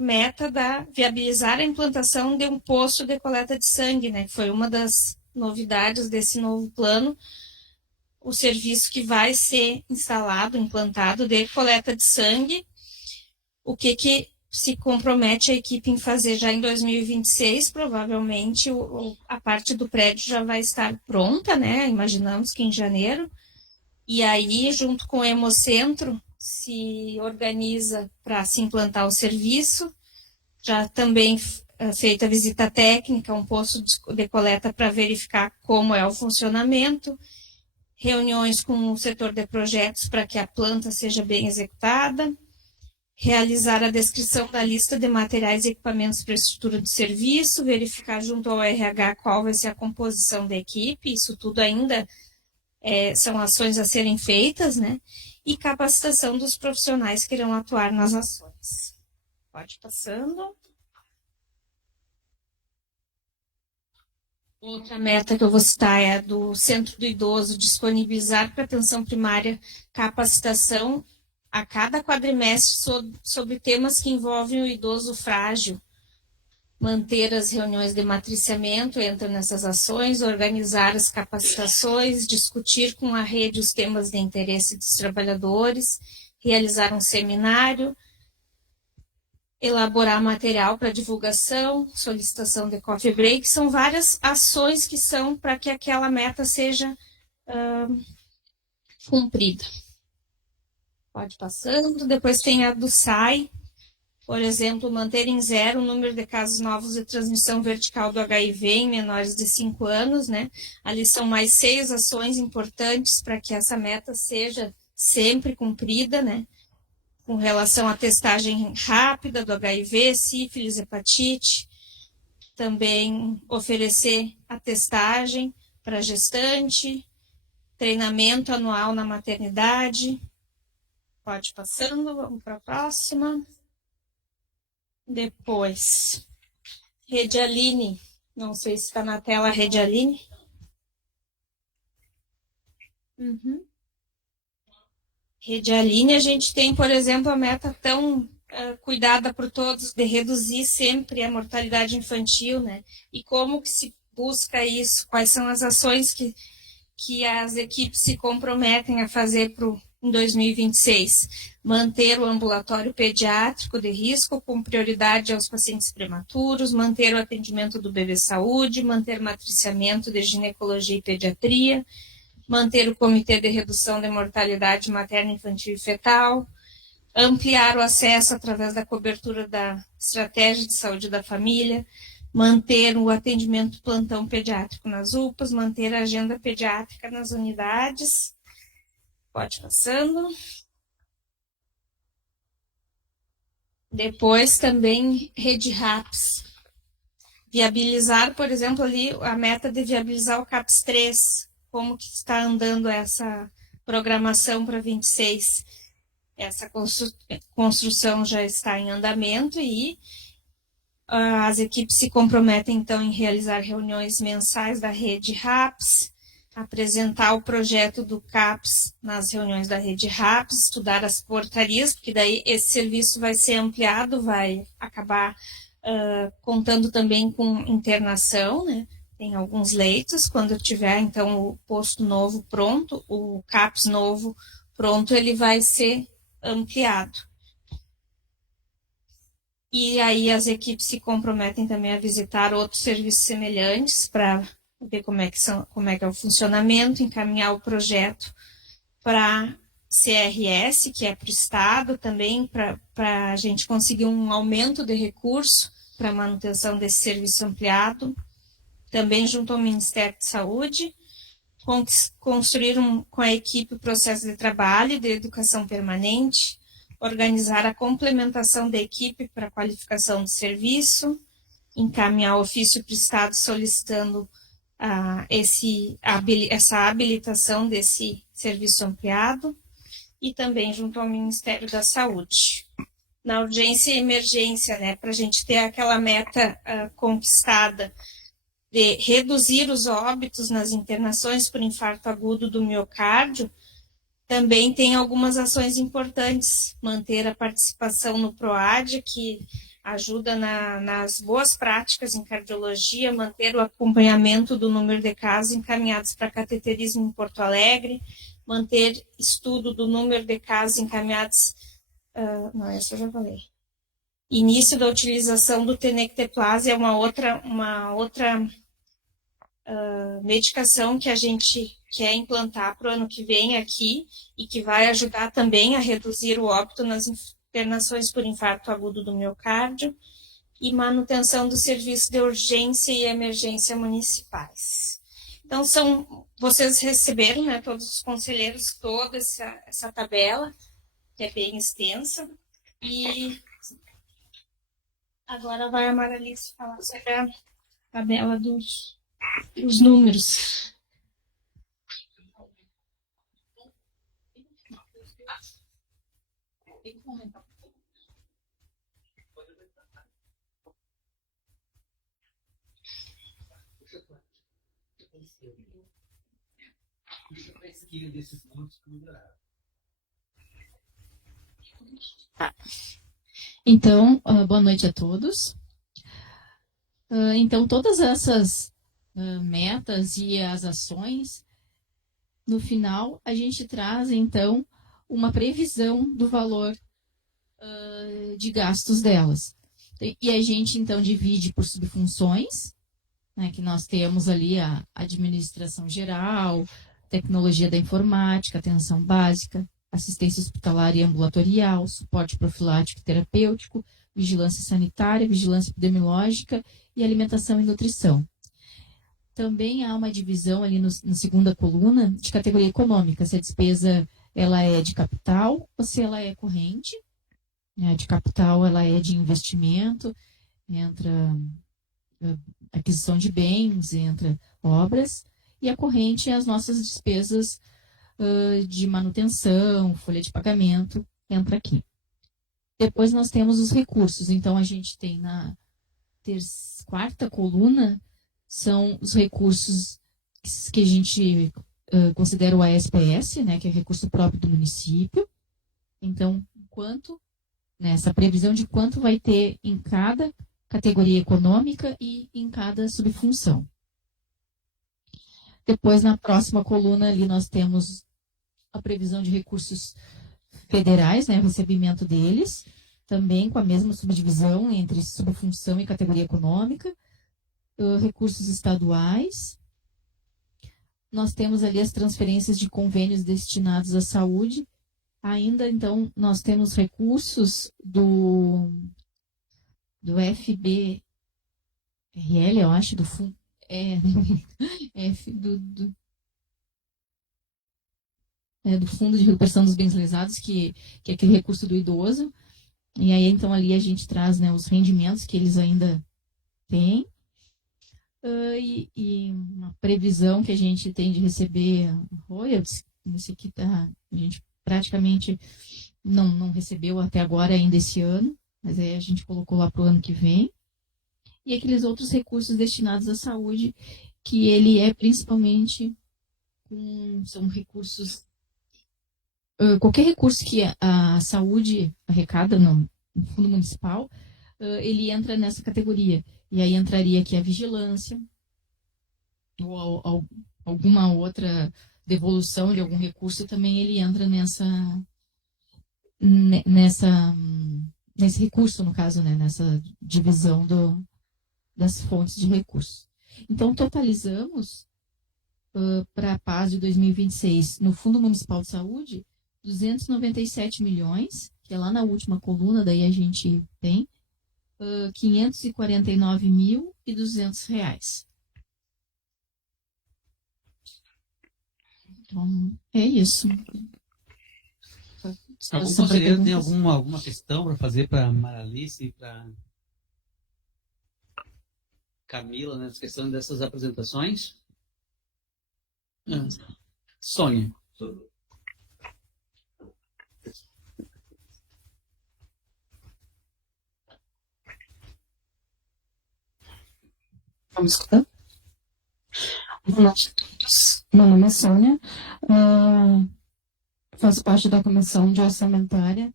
meta da viabilizar a implantação de um posto de coleta de sangue, né? Foi uma das novidades desse novo plano, o serviço que vai ser instalado, implantado de coleta de sangue, o que se compromete a equipe em fazer já em 2026, provavelmente a parte do prédio já vai estar pronta, né? Imaginamos que em janeiro, e aí junto com o Hemocentro se organiza para se implantar o serviço, já também feita a visita técnica, um posto de coleta para verificar como é o funcionamento, reuniões com o setor de projetos para que a planta seja bem executada, realizar a descrição da lista de materiais e equipamentos para estrutura do serviço, verificar junto ao RH qual vai ser a composição da equipe, isso tudo ainda são ações a serem feitas, né? E capacitação dos profissionais que irão atuar nas ações. Pode ir passando. Outra meta que eu vou citar é a do Centro do Idoso, disponibilizar para atenção primária capacitação a cada quadrimestre sobre temas que envolvem o idoso frágil. Manter as reuniões de matriciamento entra nessas ações, organizar as capacitações, discutir com a rede os temas de interesse dos trabalhadores, realizar um seminário, elaborar material para divulgação, solicitação de coffee break, são várias ações que são para que aquela meta seja cumprida. Pode ir passando. Depois tem a do SAI, por exemplo, manter em zero o número de casos novos de transmissão vertical do HIV em menores de 5 anos, né? Ali são mais 6 ações importantes para que essa meta seja sempre cumprida, né? Com relação à testagem rápida do HIV, sífilis, hepatite, também oferecer a testagem para gestante, treinamento anual na maternidade. Pode ir passando, vamos para a próxima. Depois, Rede Aline, não sei se está na tela a Rede Aline. Rede Aline, a gente tem, por exemplo, a meta tão cuidada por todos de reduzir sempre a mortalidade infantil, né? E como que se busca isso? Quais são as ações que as equipes se comprometem a fazer em 2026? Manter o ambulatório pediátrico de risco com prioridade aos pacientes prematuros, manter o atendimento do bebê saúde, manter matriciamento de ginecologia e pediatria, manter o Comitê de Redução de Mortalidade Materna, Infantil e Fetal, ampliar o acesso através da cobertura da Estratégia de Saúde da Família, manter o atendimento plantão pediátrico nas UPAs, manter a agenda pediátrica nas unidades. Pode ir passando. Depois também Rede RAPS. Viabilizar, por exemplo, ali a meta de viabilizar o CAPS 3, como que está andando essa programação para 26. Essa construção já está em andamento e as equipes se comprometem, então, em realizar reuniões mensais da rede RAPS, apresentar o projeto do CAPS nas reuniões da rede RAPS, estudar as portarias, porque daí esse serviço vai ser ampliado, vai acabar contando também com internação, né? Tem alguns leitos, quando tiver, então, o posto novo pronto, o CAPS novo pronto, ele vai ser ampliado. E aí as equipes se comprometem também a visitar outros serviços semelhantes para ver como é que é o funcionamento, encaminhar o projeto para CRS, que é para o Estado, também para a gente conseguir um aumento de recurso para a manutenção desse serviço ampliado, também junto ao Ministério de Saúde, construir com a equipe o processo de trabalho de educação permanente, organizar a complementação da equipe para a qualificação do serviço, encaminhar ofício para o Estado solicitando essa habilitação desse serviço ampliado e também junto ao Ministério da Saúde. Na urgência e emergência, né, para a gente ter aquela meta conquistada de reduzir os óbitos nas internações por infarto agudo do miocárdio, também tem algumas ações importantes, manter a participação no PROAD, que ajuda nas boas práticas em cardiologia, manter o acompanhamento do número de casos encaminhados para cateterismo em Porto Alegre, manter estudo do número de casos encaminhados... não, essa eu já falei. Início da utilização do tenecteplase é uma outra medicação que a gente quer implantar para o ano que vem aqui e que vai ajudar também a reduzir o óbito nas internações por infarto agudo do miocárdio e manutenção do serviço de urgência e emergência municipais. Então, vocês receberam, né, todos os conselheiros, toda essa tabela, que é bem extensa, e agora vai a Maralice falar sobre a tabela dos números. Então, boa noite a todos. Então, todas essas metas e as ações, no final, a gente traz, então, uma previsão do valor de gastos delas. E a gente, então, divide por subfunções, né, que nós temos ali a administração geral, tecnologia da informática, atenção básica, assistência hospitalar e ambulatorial, suporte profilático e terapêutico, vigilância sanitária, vigilância epidemiológica e alimentação e nutrição. Também há uma divisão ali na segunda coluna de categoria econômica, se a despesa ela é de capital ou se ela é corrente. De capital ela é de investimento, entra aquisição de bens, entra obras, e a corrente é as nossas despesas de manutenção, folha de pagamento, entra aqui. Depois nós temos os recursos, então a gente tem na quarta coluna, são os recursos que a gente considera o ASPS, né, que é recurso próprio do município. Então, quanto, nessa previsão de quanto vai ter em cada categoria econômica e em cada subfunção. Depois, na próxima coluna, ali nós temos a previsão de recursos federais, né, o recebimento deles, também com a mesma subdivisão entre subfunção e categoria econômica, recursos estaduais. Nós temos ali as transferências de convênios destinados à saúde. Ainda, então, nós temos recursos do FBRL, eu acho, do fundo. Do Fundo de Recuperação dos Bens Lesados, que é aquele recurso do idoso. E aí, então, ali a gente traz, né, os rendimentos que eles ainda têm. E uma previsão que a gente tem de receber royalties. Esse aqui a gente praticamente não recebeu até agora, ainda esse ano, mas aí a gente colocou lá para o ano que vem. E aqueles outros recursos destinados à saúde, que ele é principalmente são recursos. Qualquer recurso que a saúde arrecada no fundo municipal, ele entra nessa categoria. E aí entraria aqui a vigilância, ou alguma outra devolução de algum recurso, também ele entra nesse recurso, no caso, né, nessa divisão das fontes de recursos. Então, totalizamos para a PAS de 2026, no Fundo Municipal de Saúde, 297 milhões, que é lá na última coluna, daí a gente tem, R$ 549.200. Então, é isso. Algum conselheiro tem alguma questão para fazer para a Maralice e para Camila, nessa questão dessas apresentações? Sônia. Vamos escutar? Boa noite a todos. Meu nome é Sônia, faço parte da comissão de orçamentária.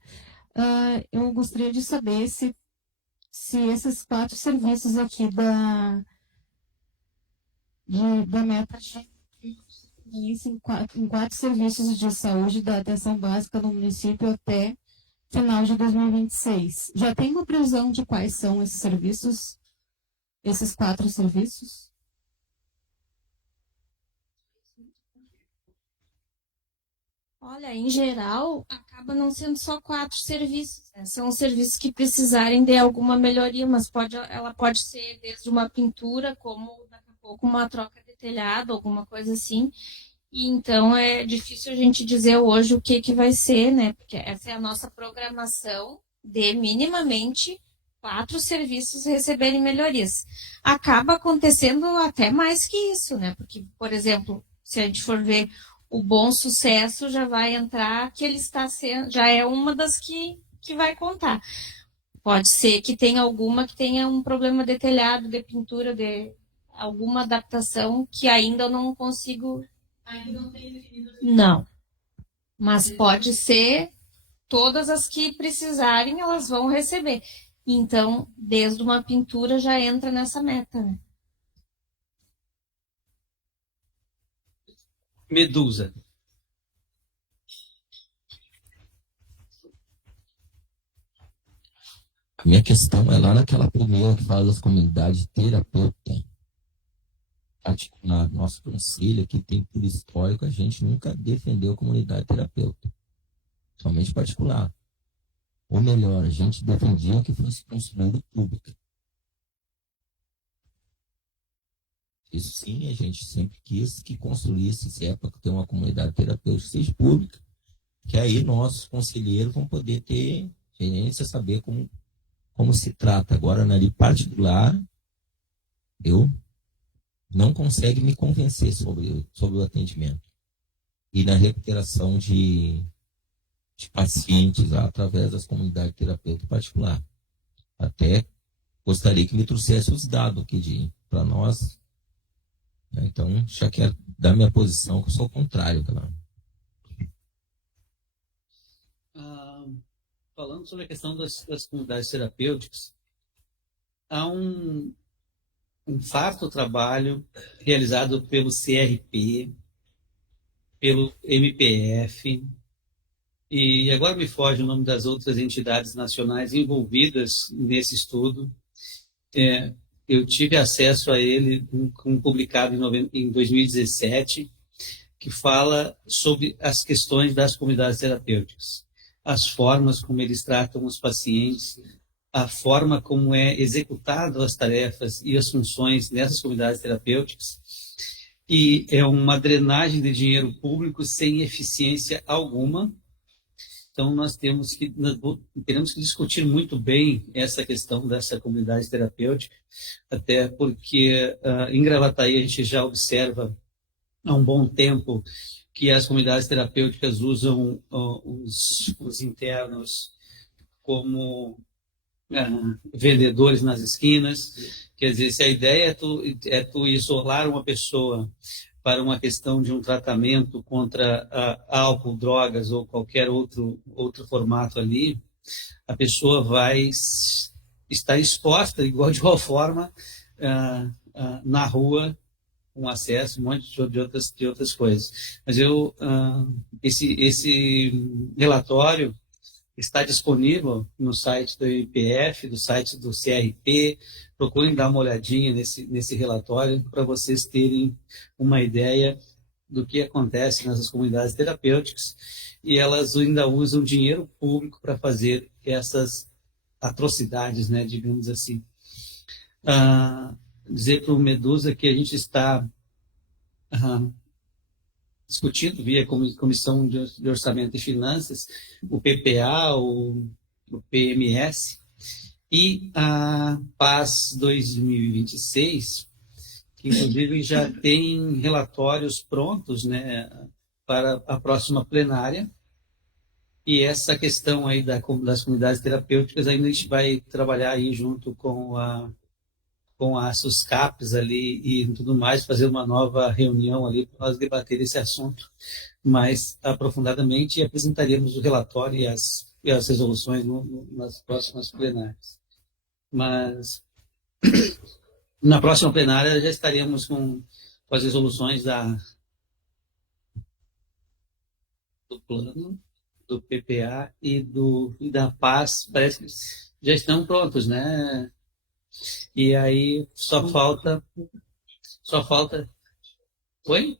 Eu gostaria de saber se esses 4 serviços aqui da meta em 4 serviços de saúde da atenção básica no município até final de 2026. Já tem uma previsão de quais são esses serviços? Esses 4 serviços? Olha, em geral, acaba não sendo só 4 serviços, né? São serviços que precisarem de alguma melhoria, mas ela pode ser desde uma pintura, como daqui a pouco uma troca de telhado, alguma coisa assim. E então é difícil a gente dizer hoje o que vai ser, né? Porque essa é a nossa programação de minimamente 4 serviços receberem melhorias. Acaba acontecendo até mais que isso, né? Porque, por exemplo, se a gente for ver o Bom Sucesso, já vai entrar que ele está sendo, já é uma das que vai contar. Pode ser que tenha alguma que tenha um problema de telhado, de pintura, alguma adaptação que ainda eu não consigo. Ainda não tem definido. Não. Mas pode ser todas as que precisarem, elas vão receber. Então, desde uma pintura já entra nessa meta, né? Medusa. A minha questão é lá naquela primeira que fala das comunidades terapêuticas. Particular, nosso conselho aqui tem por histórico, a gente nunca defendeu a comunidade terapêutica, somente particular. Ou melhor, a gente defendia que fosse construída pública. Isso sim, a gente sempre quis que construísse, se é para ter uma comunidade terapêutica, seja pública, que aí nossos conselheiros vão poder ter gerência, saber como se trata. Agora, na área particular, eu não consegue me convencer sobre o atendimento e na recuperação de pacientes através das comunidades terapêuticas particulares. Até gostaria que me trouxesse os dados aqui para nós. Então, já quero dar minha posição, que eu sou o contrário, claro. Falando sobre a questão das comunidades terapêuticas, há um farto trabalho realizado pelo CRP, pelo MPF, e agora me foge o nome das outras entidades nacionais envolvidas nesse estudo. Eu tive acesso a ele, um publicado em 2017, que fala sobre as questões das comunidades terapêuticas, as formas como eles tratam os pacientes, a forma como é executado as tarefas e as funções nessas comunidades terapêuticas, e é uma drenagem de dinheiro público sem eficiência alguma. Então, nós teremos que discutir muito bem essa questão dessa comunidade terapêutica, até porque em Gravataí a gente já observa há um bom tempo que as comunidades terapêuticas usam os internos como vendedores nas esquinas. Quer dizer, se a ideia é tu isolar uma pessoa para uma questão de um tratamento contra álcool, drogas ou qualquer outro formato ali, a pessoa vai estar exposta, de igual forma, na rua, com acesso, um monte de outras coisas. Mas esse relatório está disponível no site do IPF, do site do CRP. Procurem dar uma olhadinha nesse relatório para vocês terem uma ideia do que acontece nessas comunidades terapêuticas, e elas ainda usam dinheiro público para fazer essas atrocidades, né, digamos assim. Dizer para o Medusa que a gente está discutindo via Comissão de Orçamento e Finanças, o PPA, o PMS, e a PAS 2026, que inclusive já tem relatórios prontos, né, para a próxima plenária. E essa questão aí das comunidades terapêuticas ainda a gente vai trabalhar aí junto com as SUSCAPs ali e tudo mais, fazer uma nova reunião ali para nós debater esse assunto mais aprofundadamente, e apresentaremos o relatório e as resoluções nas próximas plenárias. Mas na próxima plenária já estaremos com as resoluções do plano, do PPA e da PAS, parece que já estão prontos, né? E aí só falta. Oi?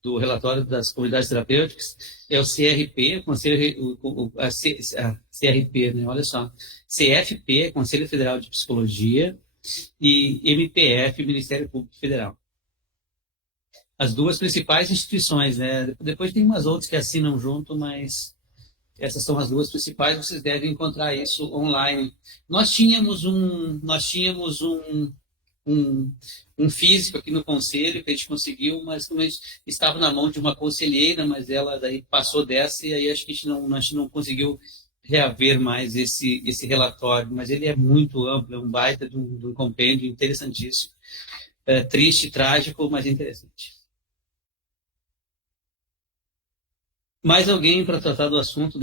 Do relatório das comunidades terapêuticas é o CRP, CRP, né? Olha só, CFP, Conselho Federal de Psicologia, e MPF, Ministério Público Federal. As duas principais instituições, né? Depois tem umas outras que assinam junto, mas essas são as duas principais. Vocês devem encontrar isso online. Nós tínhamos um físico aqui no conselho que a gente conseguiu, mas como a gente estava na mão de uma conselheira, mas ela daí passou dessa, e aí acho que a gente não conseguiu reaver mais esse relatório, mas ele é muito amplo, é um baita de um compêndio interessantíssimo. É triste, trágico, mas interessante. Mais alguém para tratar do assunto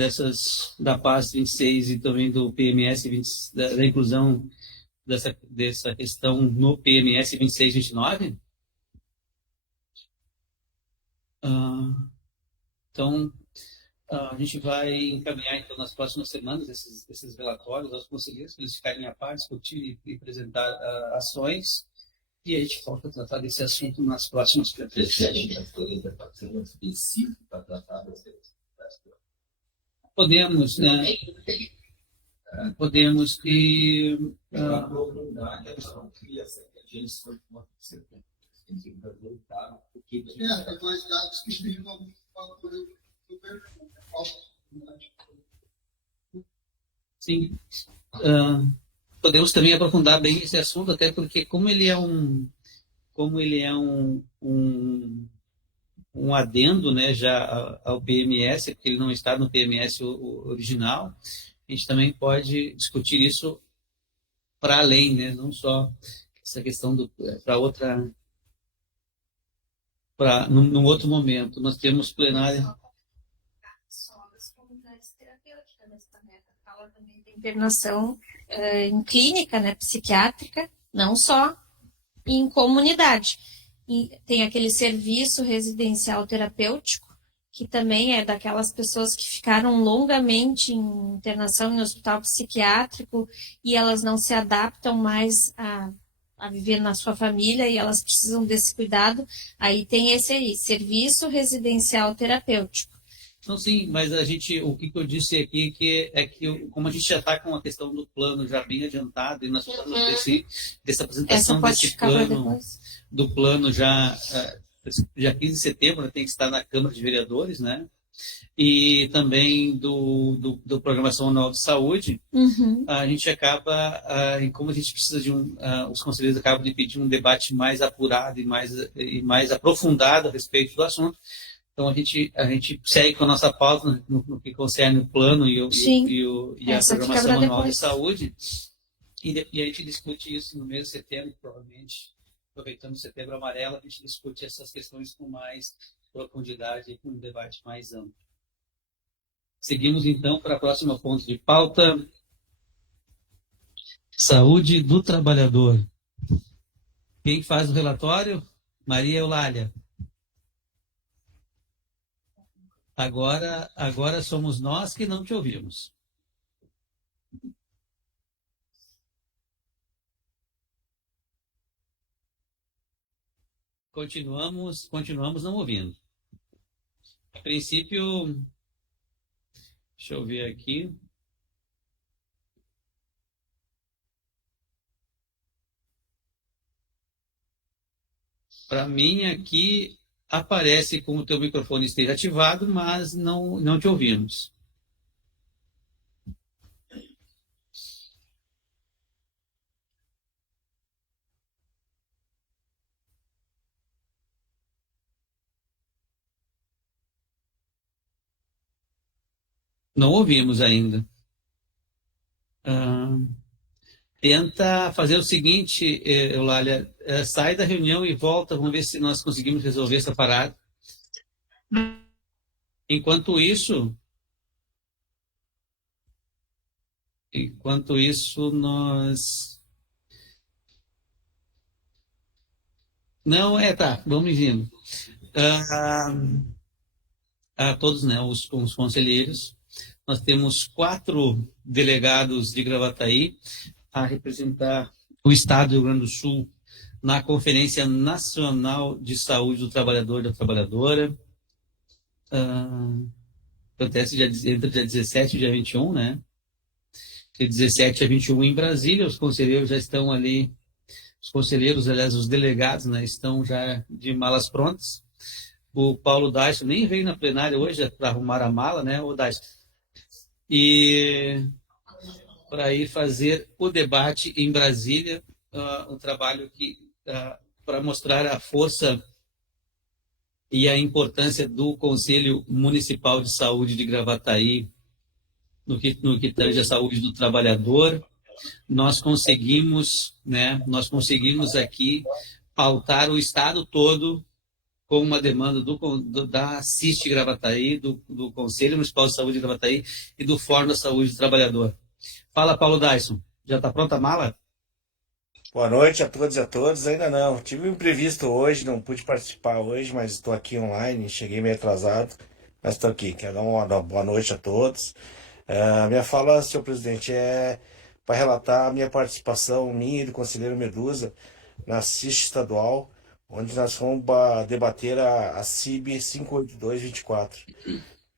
da PAS 26 e também do PMS 20, da inclusão dessa questão no PMS 26 e 29? Então, a gente vai encaminhar, então, nas próximas semanas esses relatórios aos conselheiros, para eles ficarem a par, discutir e apresentar ações, e a gente volta a tratar desse assunto nas próximas preferências. Podemos, né? Podemos que... mais dados que explicam alguns fatores super Sim. Podemos também aprofundar bem esse assunto, até porque como ele é um adendo, né, já ao PMS, porque ele não está no PMS original, a gente também pode discutir isso para além, né, não só essa questão num outro momento. Nós temos plenária. Fala também da internação em clínica, né, psiquiátrica, não só em comunidade. E tem aquele serviço residencial terapêutico, que também é daquelas pessoas que ficaram longamente em internação em hospital psiquiátrico e elas não se adaptam mais a viver na sua família e elas precisam desse cuidado. Aí tem esse aí, serviço residencial terapêutico. Não, sim, mas o que eu disse aqui como a gente já está com a questão do plano já bem adiantado e nós falamos dessa apresentação desse plano, do plano já 15 de setembro, tem que estar na Câmara de Vereadores, né? E também do Programação Anual de Saúde, a gente acaba, como a gente precisa os conselheiros acabam de pedir um debate mais apurado e mais aprofundado a respeito do assunto. Então, a gente segue com a nossa pauta no que concerne o plano e a Programação Anual de Saúde, e a gente discute isso no mês de setembro, provavelmente, aproveitando o Setembro Amarelo, a gente discute essas questões com mais profundidade e com um debate mais amplo. Seguimos, então, para a próxima ponto de pauta. Saúde do trabalhador. Quem faz o relatório? Maria Eulália. Agora somos nós que não te ouvimos. Continuamos não ouvindo. A princípio, deixa eu ver aqui. Para mim aqui aparece como o teu microfone esteja ativado, mas não te ouvimos. Não ouvimos ainda. Tenta fazer o seguinte, Eulália, sai da reunião e volta, vamos ver se nós conseguimos resolver essa parada. Enquanto isso, nós... Não, tá, vamos indo. A todos, né, os conselheiros. Nós temos 4 delegados de Gravataí a representar o Estado do Rio Grande do Sul na Conferência Nacional de Saúde do Trabalhador e da Trabalhadora. Acontece entre dia 17 e dia 21, né? De 17 a 21 em Brasília, os conselheiros já estão ali, os delegados, né, estão já de malas prontas. O Paulo Dacho nem veio na plenária hoje para arrumar a mala, né, o Dacho? E para ir fazer o debate em Brasília, um trabalho para mostrar a força e a importância do Conselho Municipal de Saúde de Gravataí no que tange a saúde do trabalhador. Nós conseguimos aqui pautar o Estado todo com uma demanda da CIST Gravataí, do Conselho Municipal de Saúde de Gravataí e do Fórum da Saúde do Trabalhador. Fala, Paulo Dyson. Já está pronta a mala? Boa noite a todos e a todas. Ainda não. Tive um imprevisto hoje, não pude participar hoje, mas estou aqui online. Cheguei meio atrasado, mas estou aqui. Quero dar uma boa noite a todos. Minha fala, senhor presidente, é para relatar a minha participação, minha e do conselheiro Medusa, na CIST estadual, onde nós vamos debater a CIB 58224,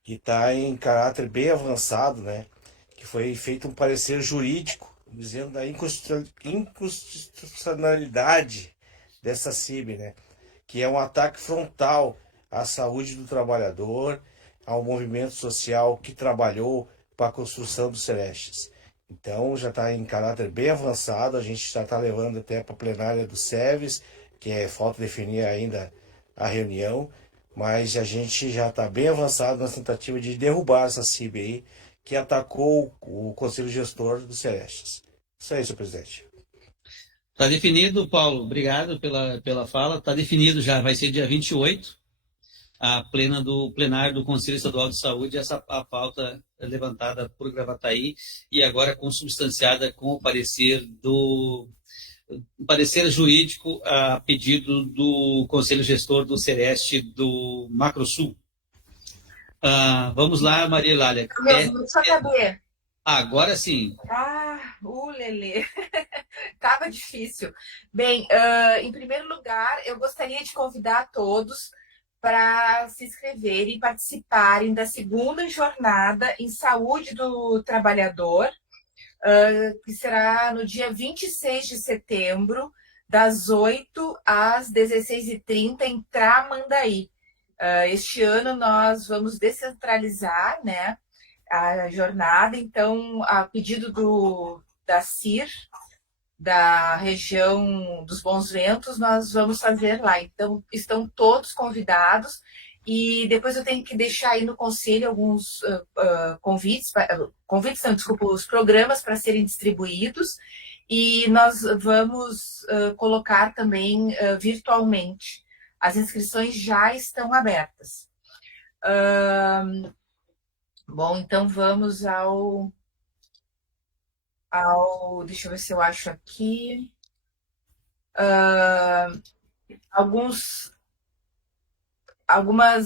que está em caráter bem avançado, né? Que foi feito um parecer jurídico dizendo da inconstitucionalidade dessa CIB, né? Que é um ataque frontal à saúde do trabalhador, ao movimento social que trabalhou para a construção dos Celestes. Então, já está em caráter bem avançado, a gente já está levando até para a plenária do SEVES, que falta definir ainda a reunião, mas a gente já está bem avançado na tentativa de derrubar essa CIB aí, que atacou o Conselho Gestor dos Celestes. Isso aí, senhor presidente. Está definido, Paulo. Obrigado pela fala. Está definido já. Vai ser dia 28, a plenário do Conselho Estadual de Saúde, a pauta levantada por Gravataí e agora consubstanciada com o parecer jurídico a pedido do Conselho Gestor do Celeste do Macrosul. Vamos lá, Maria Elália. Só cadê? Agora sim. Lelê. Tava difícil. Bem, em primeiro lugar, eu gostaria de convidar todos para se inscreverem e participarem da segunda jornada em saúde do trabalhador, que será no dia 26 de setembro, das 8 às 16h30, em Tramandaí. Este ano nós vamos descentralizar, né, a jornada, então, a pedido da CIR, da região dos Bons Ventos, nós vamos fazer lá. Então, estão todos convidados e depois eu tenho que deixar aí no conselho alguns os programas para serem distribuídos e nós vamos colocar também virtualmente. As inscrições já estão abertas. Bom, então vamos deixa eu ver se eu acho aqui. Algumas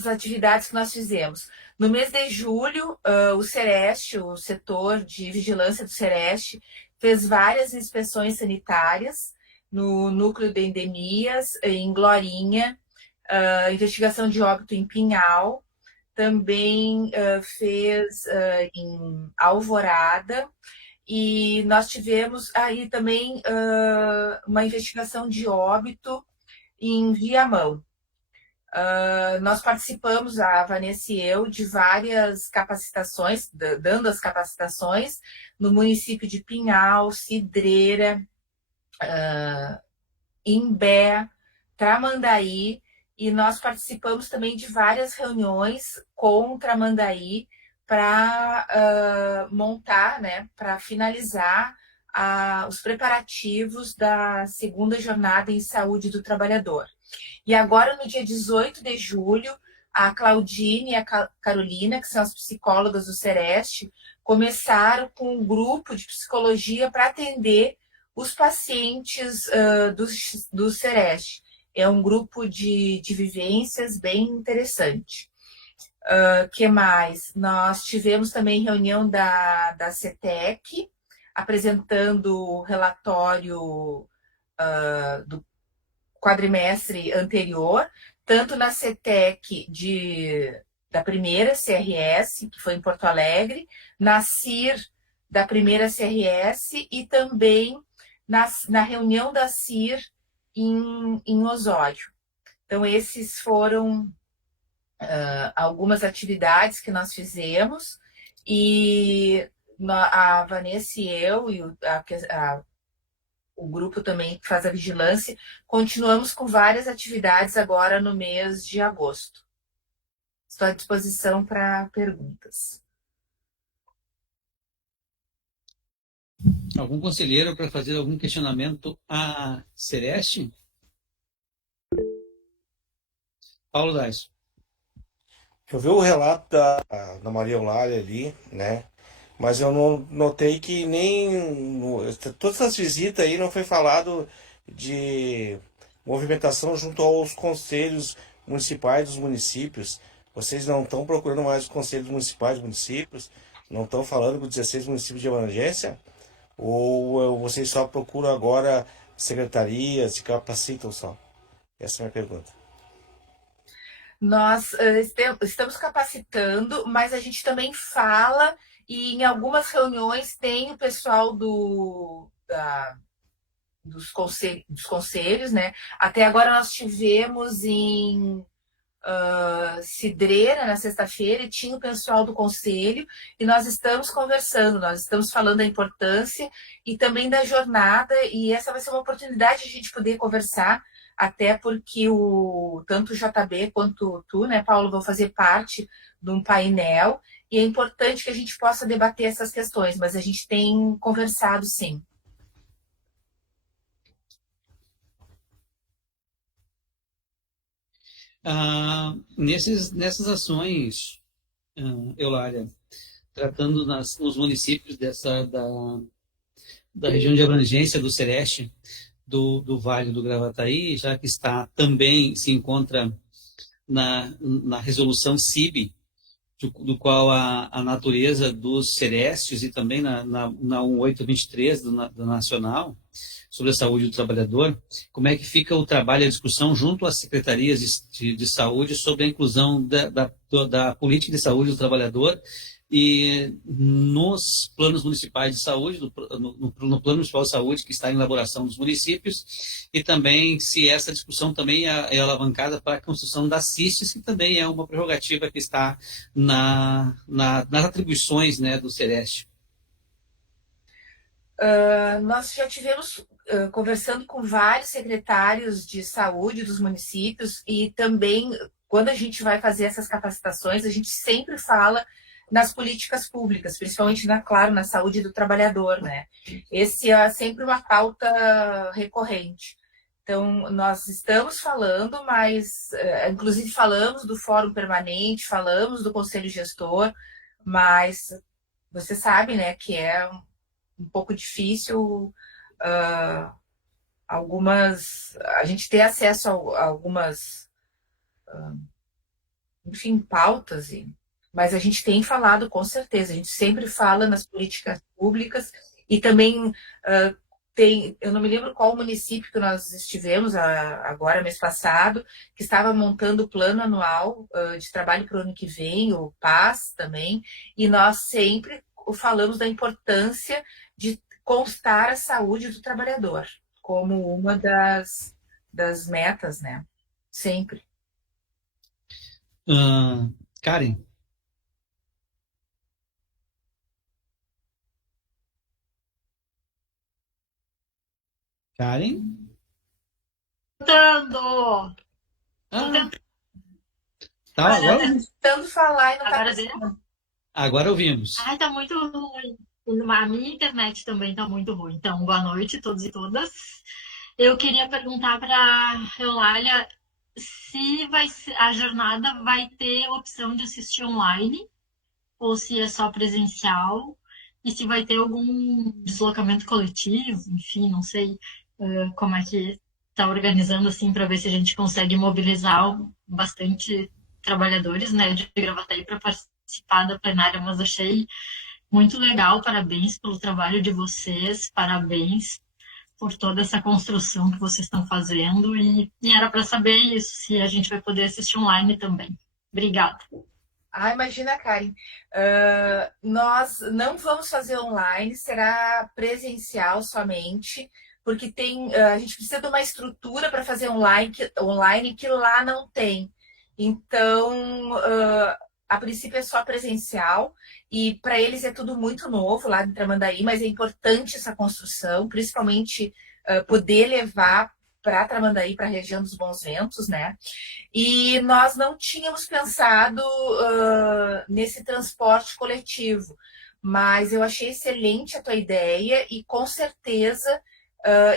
atividades que nós fizemos. No mês de julho, o Sereste, o setor de vigilância do Sereste, fez várias inspeções sanitárias no núcleo de endemias, em Glorinha, investigação de óbito em Pinhal, também fez em Alvorada, e nós tivemos aí também uma investigação de óbito em Viamão. Nós participamos, a Vanessa e eu, de várias capacitações, dando as capacitações no município de Pinhal, Cidreira, Imbé, Tramandaí, e nós participamos também de várias reuniões com Tramandaí para montar, né, para finalizar os preparativos da segunda jornada em saúde do trabalhador. E agora, no dia 18 de julho, a Claudine e a Carolina, que são as psicólogas do Sereste, começaram com um grupo de psicologia para atender os pacientes do Sereste. É um grupo de vivências bem interessante. Que mais? Nós tivemos também reunião da CETEC, apresentando o relatório do quadrimestre anterior, tanto na CETEC da primeira CRS, que foi em Porto Alegre, na CIR da primeira CRS e também na reunião da CIR em Osório. Então, esses foram algumas atividades que nós fizemos e a Vanessa e eu e o grupo também que faz a vigilância, continuamos com várias atividades agora no mês de agosto. Estou à disposição para perguntas. Algum conselheiro para fazer algum questionamento à Sereste? Paulo Dais. Eu vi o relato da Maria Eulália ali, né? Mas eu não notei que todas essas visitas aí não foi falado de movimentação junto aos conselhos municipais dos municípios. Vocês não estão procurando mais os conselhos municipais dos municípios? Não estão falando com 16 municípios de abrangência? Ou vocês só procuram agora secretarias, se capacitam só? Essa é a minha pergunta. Nós estamos capacitando, mas a gente também fala e em algumas reuniões tem o pessoal dos conselhos, né? Até agora nós tivemos em Cidreira, na sexta-feira, e tinha o pessoal do conselho, e nós estamos conversando, nós estamos falando da importância e também da jornada, e essa vai ser uma oportunidade de a gente poder conversar, até porque tanto o JB quanto tu, né, Paulo, vão fazer parte de um painel, e é importante que a gente possa debater essas questões, mas a gente tem conversado, sim. Nessas ações, Eulália, tratando nos municípios da região de abrangência do Sereste, do Vale do Gravataí, já que também se encontra na resolução CIB, do qual a natureza dos serestes e também na 1823 do Nacional, sobre a saúde do trabalhador, como é que fica o trabalho e a discussão junto às secretarias de saúde sobre a inclusão da política de saúde do trabalhador e nos planos municipais de saúde, no plano municipal de saúde que está em elaboração dos municípios, e também se essa discussão também é alavancada para a construção da CISTES, que também é uma prerrogativa que está nas atribuições, né, do Sereste. Nós já tivemos conversando com vários secretários de saúde dos municípios, e também, quando a gente vai fazer essas capacitações, a gente sempre fala nas políticas públicas, principalmente, claro, na saúde do trabalhador, né? Esse é sempre uma pauta recorrente. Então, nós estamos falando, mas, inclusive, falamos do Fórum Permanente, falamos do Conselho Gestor, mas você sabe, né, que é um pouco difícil a gente ter acesso a algumas, enfim, pautas, mas a gente tem falado, com certeza, a gente sempre fala nas políticas públicas, e também eu não me lembro qual município que nós estivemos agora, mês passado, que estava montando o plano anual de trabalho para o ano que vem, o PAS também, e nós sempre falamos da importância de constar a saúde do trabalhador como uma das metas, né? Sempre. Karen. Karen? Tentando. Tá, agora? Tentando falar e não Agora tá. Agora ouvimos. Ai, tá muito ruim. A minha internet também tá muito ruim. Então, boa noite a todos e todas. Eu queria perguntar para Eulália se a jornada vai ter opção de assistir online ou se é só presencial, e se vai ter algum deslocamento coletivo, enfim, não sei como é que está organizando assim para ver se a gente consegue mobilizar bastante trabalhadores, né, de Gravataí para participar da plenária, mas achei muito legal, parabéns pelo trabalho de vocês, parabéns por toda essa construção que vocês estão fazendo, e era para saber isso, se a gente vai poder assistir online também. Obrigada. Imagina, Karen. Nós não vamos fazer online, será presencial somente, porque a gente precisa de uma estrutura para fazer online que lá não tem. Então, a princípio é só presencial, e para eles é tudo muito novo lá em Tramandaí, mas é importante essa construção, principalmente poder levar para Tramandaí, para a região dos Bons Ventos, né? E nós não tínhamos pensado nesse transporte coletivo, Mas eu achei excelente a tua ideia e com certeza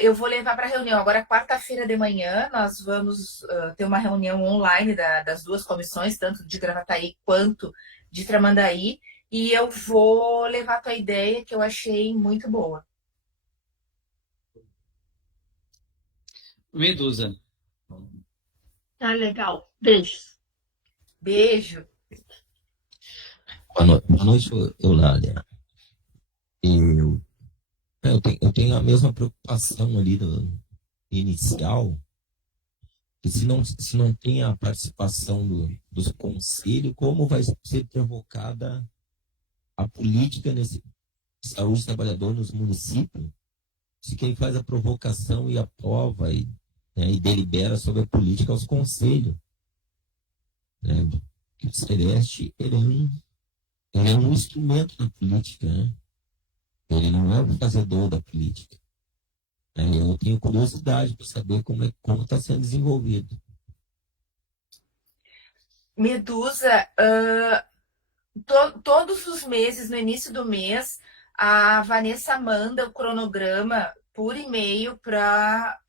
eu vou levar para a reunião. Agora, quarta-feira de manhã, nós vamos ter uma reunião online das duas comissões, tanto de Gravataí quanto de Tramandaí, e eu vou levar a tua ideia, que eu achei muito boa. Medusa. Tá legal. Beijos. Beijo. Boa noite, Eulália. Eu tenho a mesma preocupação ali inicial, que se não tem a participação dos conselhos, como vai ser provocada a política de saúde do trabalhador nos municípios, se quem faz a provocação e aprova e delibera sobre a política aos conselhos. Né? O Sereste, ele é um instrumento da política, né? Ele não é o fazedor da política. Eu tenho curiosidade para saber como está sendo desenvolvido. Medusa, todos os meses, no início do mês, a Vanessa manda o cronograma por e-mail para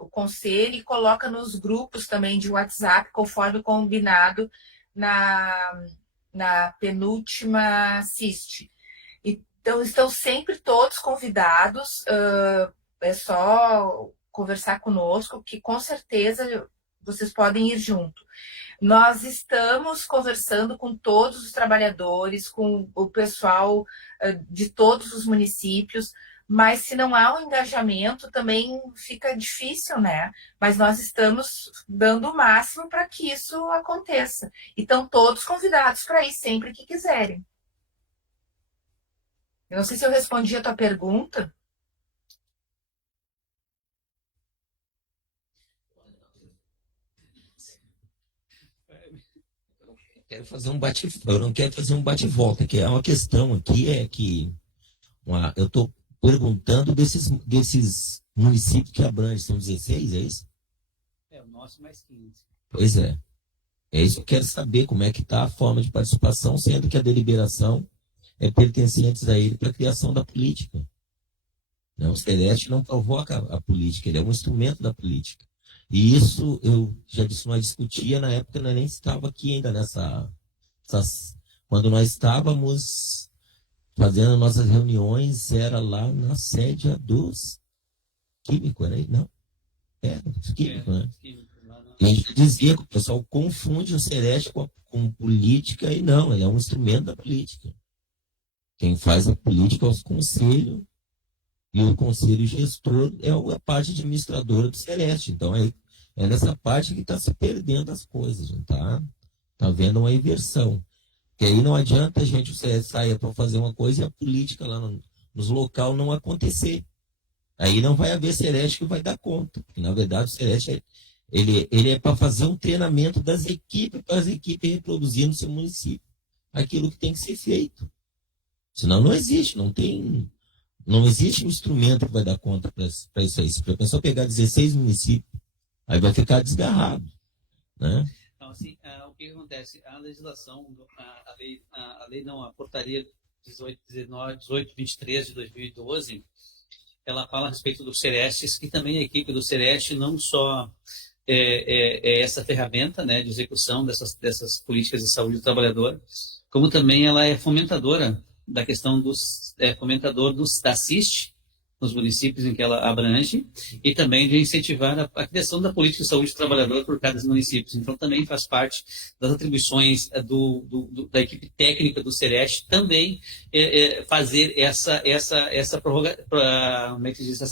o conselho e coloca nos grupos também de WhatsApp, conforme combinado na penúltima CIST. Então, estão sempre todos convidados, é só conversar conosco, que com certeza vocês podem ir junto. Nós estamos conversando com todos os trabalhadores, com o pessoal de todos os municípios, mas se não há um engajamento, também fica difícil, né? Mas nós estamos dando o máximo para que isso aconteça. E estão todos convidados para ir sempre que quiserem. Eu não sei se eu respondi a tua pergunta. Eu não quero fazer um bate-volta, que é uma questão aqui, eu estou perguntando desses municípios que abrangem, são 16, é isso? O nosso mais 15. Pois é. É isso que eu quero saber, como é que está a forma de participação, sendo que a deliberação é pertencente a ele para a criação da política. O Sereste não provoca a política, ele é um instrumento da política. E isso, eu já disse, nós discutia na época, nós nem estava aqui ainda quando nós estávamos fazendo nossas reuniões, era lá na sede dos químicos, era aí? Não. Era dos químicos, né? E a gente dizia que o pessoal confunde o Sereste com política, e não, ele é um instrumento da política. Quem faz a política é os conselhos, e o conselho gestor é a parte administradora do Sereste. Então, é nessa parte que está se perdendo as coisas, tá havendo uma inversão. Porque aí não adianta o Sereste sair para fazer uma coisa e a política lá nos local não acontecer. Aí não vai haver Sereste que vai dar conta. Porque, na verdade, o Sereste ele é para fazer um treinamento das equipes, para as equipes reproduzir no seu município aquilo que tem que ser feito. Senão não existe, não existe um instrumento que vai dar conta para isso aí. Se a pessoa pegar 16 municípios, aí vai ficar desgarrado, né? Então, assim, o que acontece? A legislação, a portaria 1823 de 2012, ela fala a respeito do Sereste, que também a equipe do Sereste não só é essa ferramenta, né, de execução dessas políticas de saúde do trabalhador, como também ela é fomentadora da questão da CIST, nos municípios em que ela abrange, e também de incentivar a criação da política de saúde do trabalhador por cada município. Então, também faz parte das atribuições da equipe técnica do Sereste também fazer essa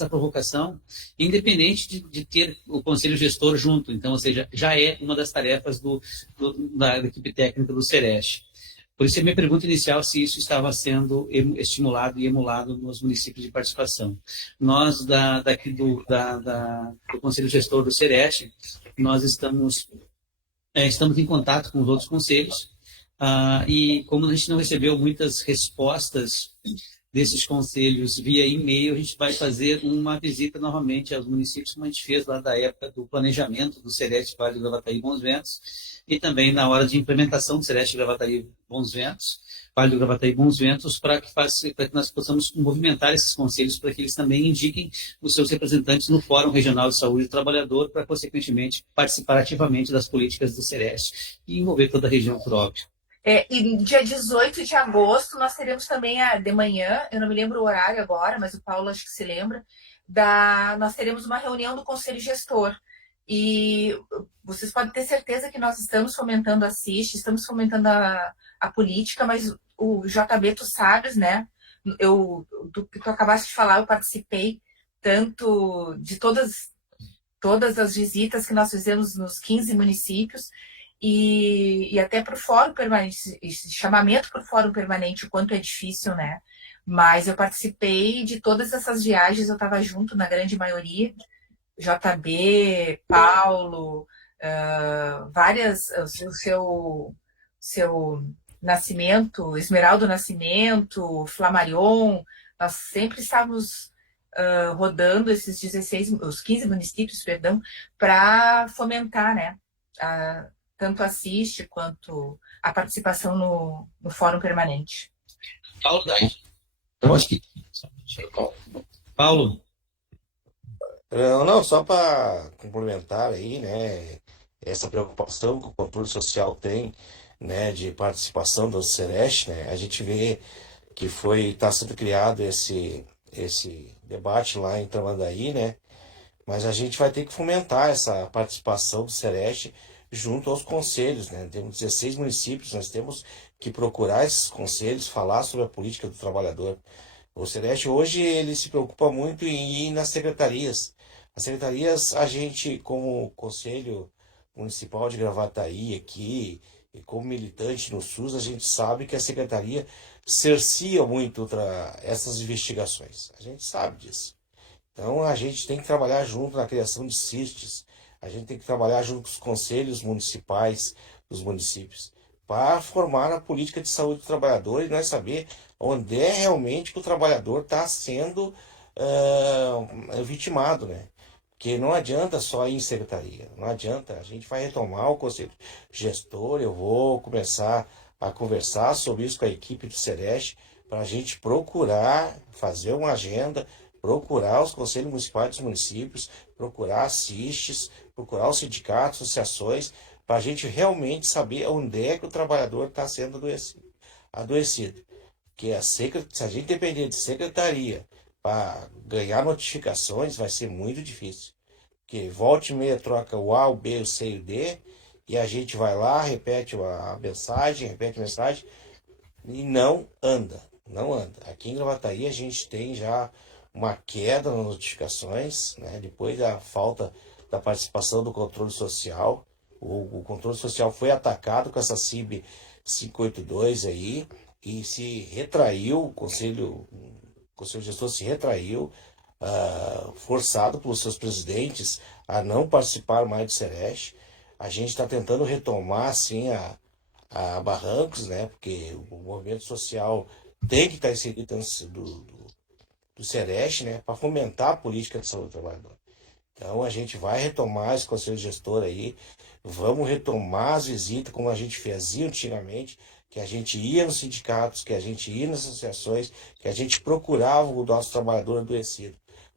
provocação, independente de ter o conselho gestor junto. Então, ou seja, já é uma das tarefas da equipe técnica do Sereste. Por isso, a minha pergunta inicial se isso estava sendo estimulado e emulado nos municípios de participação. Nós, do Conselho Gestor do Sereste, nós estamos em contato com os outros conselhos, e como a gente não recebeu muitas respostas desses conselhos via e-mail, a gente vai fazer uma visita novamente aos municípios, como a gente fez lá da época do planejamento do Sereste Vale do Gravataí Bons Ventos, e também na hora de implementação do Sereste Gravataí Bons Ventos, Vale do Gravataí Bons Ventos para que nós possamos movimentar esses conselhos para que eles também indiquem os seus representantes no Fórum Regional de Saúde do Trabalhador para, consequentemente, participar ativamente das políticas do Sereste e envolver toda a região por óbvio. E dia 18 de agosto nós teremos também de manhã, eu não me lembro o horário agora, mas o Paulo acho que se lembra, nós teremos uma reunião do Conselho Gestor. E vocês podem ter certeza que nós estamos fomentando a CIST, estamos fomentando a política, mas o JB, tu sabes, né? Do que tu acabaste de falar, eu participei tanto de todas as visitas que nós fizemos nos 15 municípios, e até para o Fórum Permanente, esse chamamento para o Fórum Permanente, o quanto é difícil, né? Mas eu participei de todas essas viagens, eu estava junto na grande maioria, JB, Paulo, o seu Nascimento, Esmeraldo Nascimento, Flamarion, nós sempre estávamos rodando os 15 municípios, perdão, para fomentar, né? Tanto a CIST quanto a participação no Fórum Permanente. Paulo, daí. Eu acho que. Paulo. Não, só para complementar aí, né, essa preocupação que o controle social tem, né, de participação do Sereste, né, a gente vê que está sendo criado esse debate lá em Tramandaí, né, mas a gente vai ter que fomentar essa participação do Sereste junto aos conselhos, né, temos 16 municípios, nós temos que procurar esses conselhos, falar sobre a política do trabalhador. O Sereste hoje ele se preocupa muito em ir nas secretarias. As secretarias, a gente, como Conselho Municipal de Gravataí aqui, e como militante no SUS, a gente sabe que a secretaria cercia muito essas investigações. A gente sabe disso. Então, a gente tem que trabalhar junto na criação de CISTs, a gente tem que trabalhar junto com os conselhos municipais dos municípios, para formar a política de saúde do trabalhador e nós saber onde é realmente que o trabalhador está sendo vitimado, né? Porque não adianta só ir em secretaria, não adianta. A gente vai retomar o conselho gestor, eu vou começar a conversar sobre isso com a equipe do Sereste, para a gente procurar fazer uma agenda, procurar os conselhos municipais dos municípios, procurar as CISTs, procurar os sindicatos, associações, para a gente realmente saber onde é que o trabalhador está sendo adoecido. Porque se a gente depender de secretaria para ganhar notificações, vai ser muito difícil. Porque volta e meia troca o A, o B, o C e o D, e a gente vai lá, repete a mensagem, e não anda. Aqui em Gravataí a gente tem já uma queda nas notificações, né? Depois da falta da participação do controle social. O controle social foi atacado com essa CIB 582 aí e se retraiu, o conselho gestor se retraiu, forçado pelos seus presidentes a não participar mais do Sereste. A gente está tentando retomar assim a barrancos, né? Porque o movimento social tem que estar inserido dentro do Sereste, né? Para fomentar a política de saúde do trabalhador. Então a gente vai retomar esse conselho gestor aí, vamos retomar as visitas como a gente fazia antigamente, que a gente ia nos sindicatos, que a gente ia nas associações, que a gente procurava o nosso trabalhador adoecido,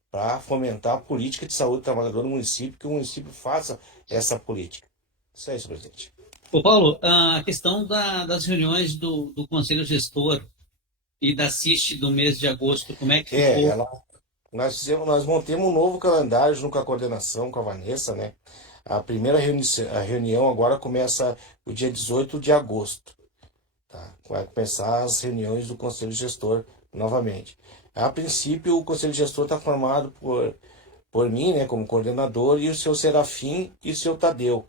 para fomentar a política de saúde do trabalhador no município, que o município faça essa política. Isso é isso, presidente. Ô Paulo, a questão das reuniões do Conselho Gestor e da CIST do mês de agosto, como é que ficou? Nós montamos um novo calendário junto com a coordenação, com a Vanessa, né? A primeira reunião agora começa o dia 18 de agosto. Tá? Vai começar as reuniões do Conselho Gestor novamente. A princípio, o Conselho Gestor está formado por mim, né, como coordenador, e o seu Serafim e o seu Tadeu.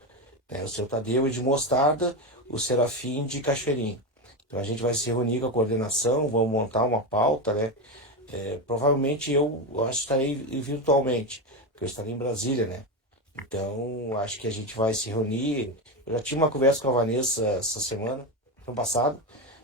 Né? O seu Tadeu é de Mostarda, o Serafim de Cachoeirinho. Então a gente vai se reunir com a coordenação, vamos montar uma pauta, né? Provavelmente eu acho que estarei virtualmente, porque eu estarei em Brasília, né? Então acho que a gente vai se reunir. Eu já tive uma conversa com a Vanessa essa semana, no passado,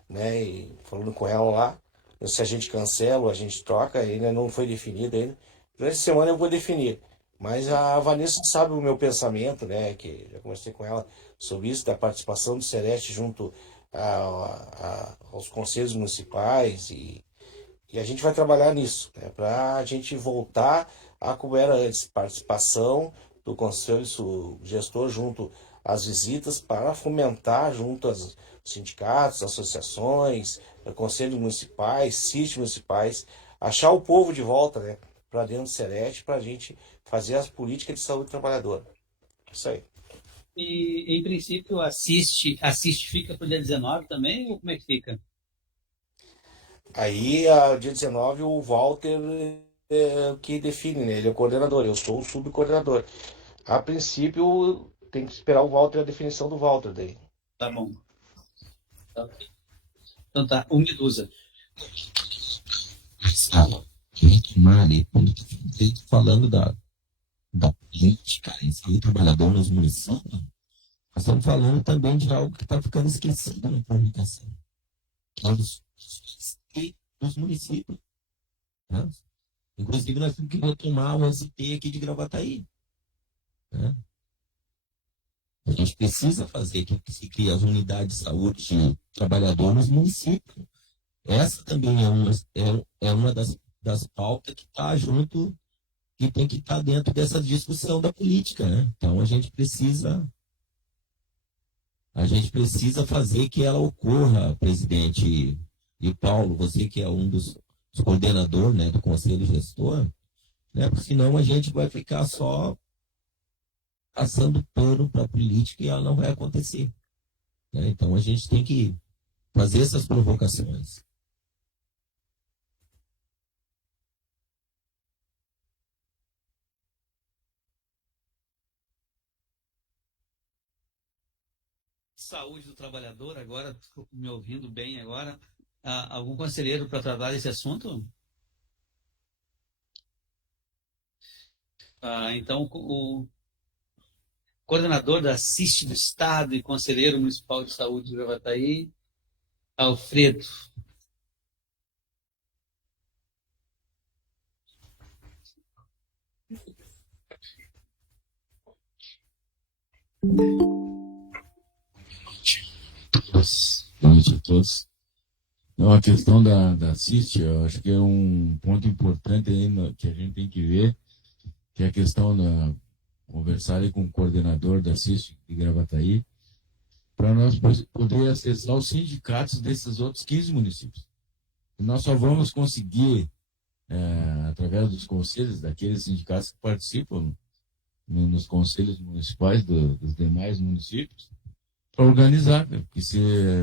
né? E falando com ela lá, se a gente cancela ou a gente troca, ainda não foi definido ainda. Durante a semana eu vou definir. Mas a Vanessa sabe o meu pensamento, né? Que já conversei com ela sobre isso, da participação do Sereste junto aos conselhos municipais e a gente vai trabalhar nisso, né, para a gente voltar a como era antes, participação do conselho gestor junto às visitas para fomentar junto aos sindicatos, associações, conselhos municipais, sítios municipais, achar o povo de volta, né, para dentro do Serete, para a gente fazer as políticas de saúde trabalhadora. Isso aí. E, em princípio, assiste fica para o dia 19 também, ou como é que fica? Aí, dia 19, o Walter é o que define, né? Ele é o coordenador, eu sou o subcoordenador. A princípio, tem que esperar o Walter, a definição do Walter daí. Tá bom. Tá ok. Então tá, o Medusa. Mari, quando tu falando da gente, cara, em saúde trabalhador nos municípios, nós estamos falando também de algo que está ficando esquecido na comunicação. Dos municípios. Né? Inclusive, nós temos que retomar o ST aqui de Gravataí. Né? A gente precisa fazer que se crie as unidades de saúde de trabalhador nos municípios. Essa também é uma das pautas que está junto, que tem que estar dentro dessa discussão da política. Né? Então, a gente precisa fazer que ela ocorra, presidente. E Paulo, você que é um dos coordenadores, né, do Conselho Gestor, né, porque senão a gente vai ficar só passando pano para a política e ela não vai acontecer. Né? Então a gente tem que fazer essas provocações. Saúde do trabalhador, agora, estou me ouvindo bem agora. Algum conselheiro para tratar desse assunto? Então, o coordenador da CIST do Estado e conselheiro municipal de saúde de Gravataí, Alfredo. Boa noite a todos. Não, a questão da CIST, eu acho que é um ponto importante aí que a gente tem que ver, que é a questão da conversar aí com o coordenador da CIST de Gravataí, para nós poder acessar os sindicatos desses outros 15 municípios. E nós só vamos conseguir, através dos conselhos daqueles sindicatos que participam nos conselhos municipais dos demais municípios, para organizar, né? Porque se,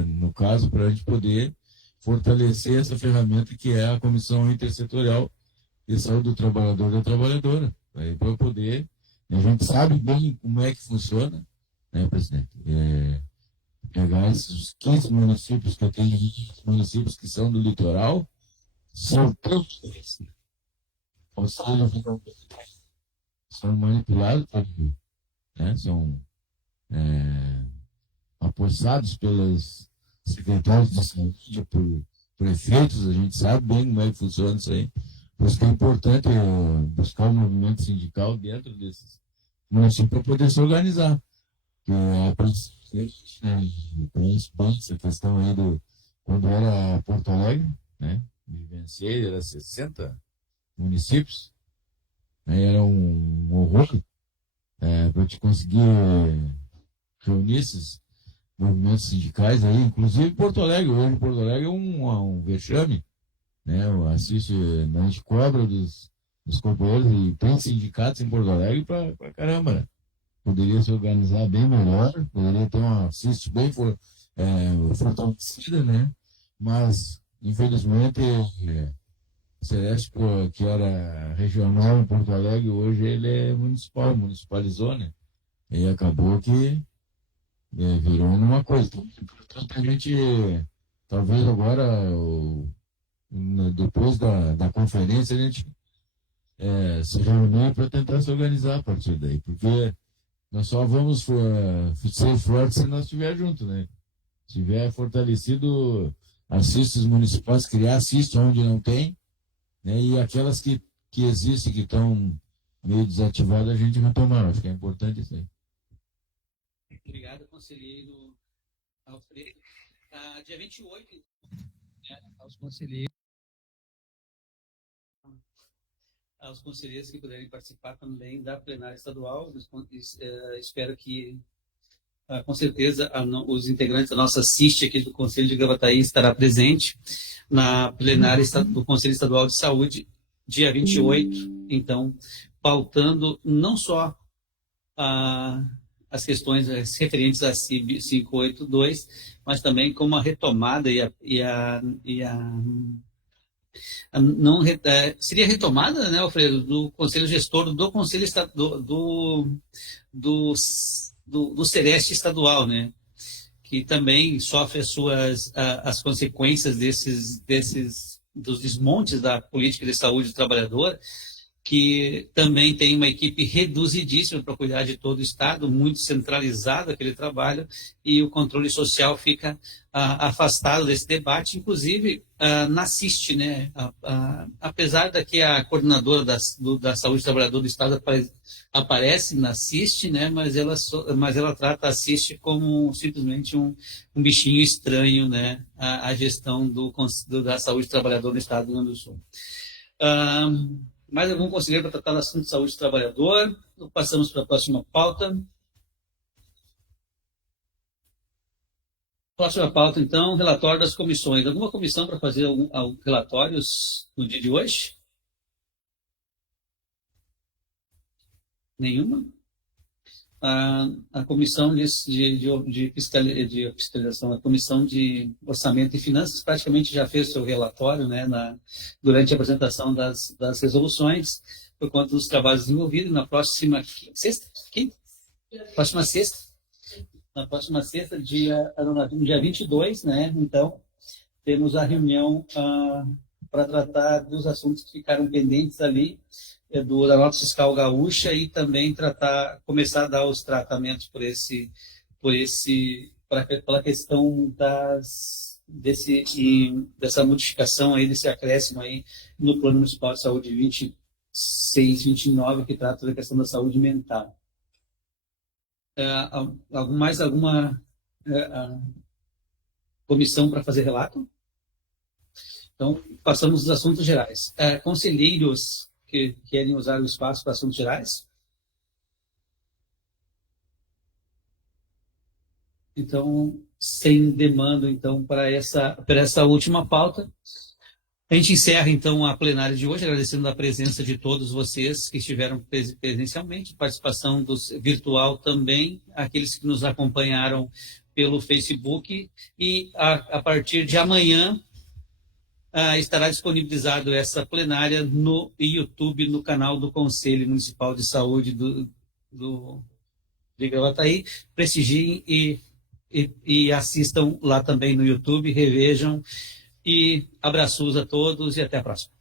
no caso, para a gente poder fortalecer essa ferramenta que é a Comissão Intersetorial de Saúde do Trabalhador e da Trabalhadora, para poder, a gente sabe bem como é que funciona, né, presidente? Pegar esses 15 municípios que eu tenho, municípios que são do litoral, são todos, ou seja, são manipulados, né? São apossados pelas secretários de saúde, por prefeitos, a gente sabe bem como é que funciona isso aí. Por isso que é importante buscar o movimento sindical dentro desses municípios para poder se organizar. Essa questão aí quando era Porto Alegre, né? Vivenciei, era 60 municípios, né? Era um horror para te conseguir reunir esses movimentos sindicais aí, inclusive Porto Alegre. Hoje Porto Alegre é um vexame, né? A gente cobra dos companheiros e tem sindicatos em Porto Alegre para caramba, né? Poderia se organizar bem melhor, poderia ter uma CIST bem fortalecida, né? Mas, infelizmente, o Celeste, que era regional em Porto Alegre, hoje ele é municipalizou, né? E acabou que virou uma coisa. Portanto, a gente, talvez agora, depois da conferência, a gente se reunir para tentar se organizar a partir daí, porque nós só vamos ser fortes se nós estivermos juntos, né? Se tiver fortalecido as CISTs municipais, criar CIST onde não tem, né? E aquelas que existem, que estão meio desativadas, a gente retomar. Acho que é importante isso aí. Obrigado, conselheiro Alfredo. Dia 28, né, aos conselheiros que puderem participar também da plenária estadual. Espero que, com certeza, os integrantes da nossa CIST aqui do Conselho de Gravataí estará presente na plenária do Conselho Estadual de Saúde, dia 28, então, pautando não só as questões referentes à CIB 582, mas também como a retomada não seria retomada, né, Alfredo, do Conselho Gestor do Conselho do Sereste Estadual, né, que também sofre as consequências dos desmontes da política de saúde do trabalhador, que também tem uma equipe reduzidíssima para cuidar de todo o Estado, muito centralizado aquele trabalho, e o controle social fica afastado desse debate, inclusive na CIST, né? Apesar da que a coordenadora da saúde do trabalhador do Estado aparece na CIST, né? Mas ela trata a CIST como simplesmente um bichinho estranho, né? A gestão da saúde do trabalhador no Estado do Rio Grande do Sul. Mais algum conselheiro para tratar do assunto de saúde do trabalhador? Passamos para a próxima pauta. Próxima pauta, então, relatório das comissões. Alguma comissão para fazer relatórios no dia de hoje? Nenhuma? A comissão de fiscalização, a comissão de orçamento e finanças praticamente já fez seu relatório, né, durante a apresentação das resoluções, por conta dos trabalhos desenvolvidos. Na próxima sexta, dia 22, né, então, temos a reunião para tratar dos assuntos que ficaram pendentes ali, da nota fiscal gaúcha, e também começar a dar os tratamentos pela questão dessa modificação aí, desse acréscimo aí no Plano Municipal de Saúde 26, 29, que trata da questão da saúde mental. Mais alguma comissão para fazer relato? Então, passamos os assuntos gerais. Conselheiros que querem usar o espaço para assuntos gerais? Então, sem demanda, então, para essa última pauta, a gente encerra, então, a plenária de hoje, agradecendo a presença de todos vocês que estiveram presencialmente, participação virtual também, aqueles que nos acompanharam pelo Facebook, e a partir de amanhã, estará disponibilizado essa plenária no YouTube, no canal do Conselho Municipal de Saúde de Gravataí. Prestigiem e assistam lá também no YouTube, revejam, e abraços a todos e até a próxima.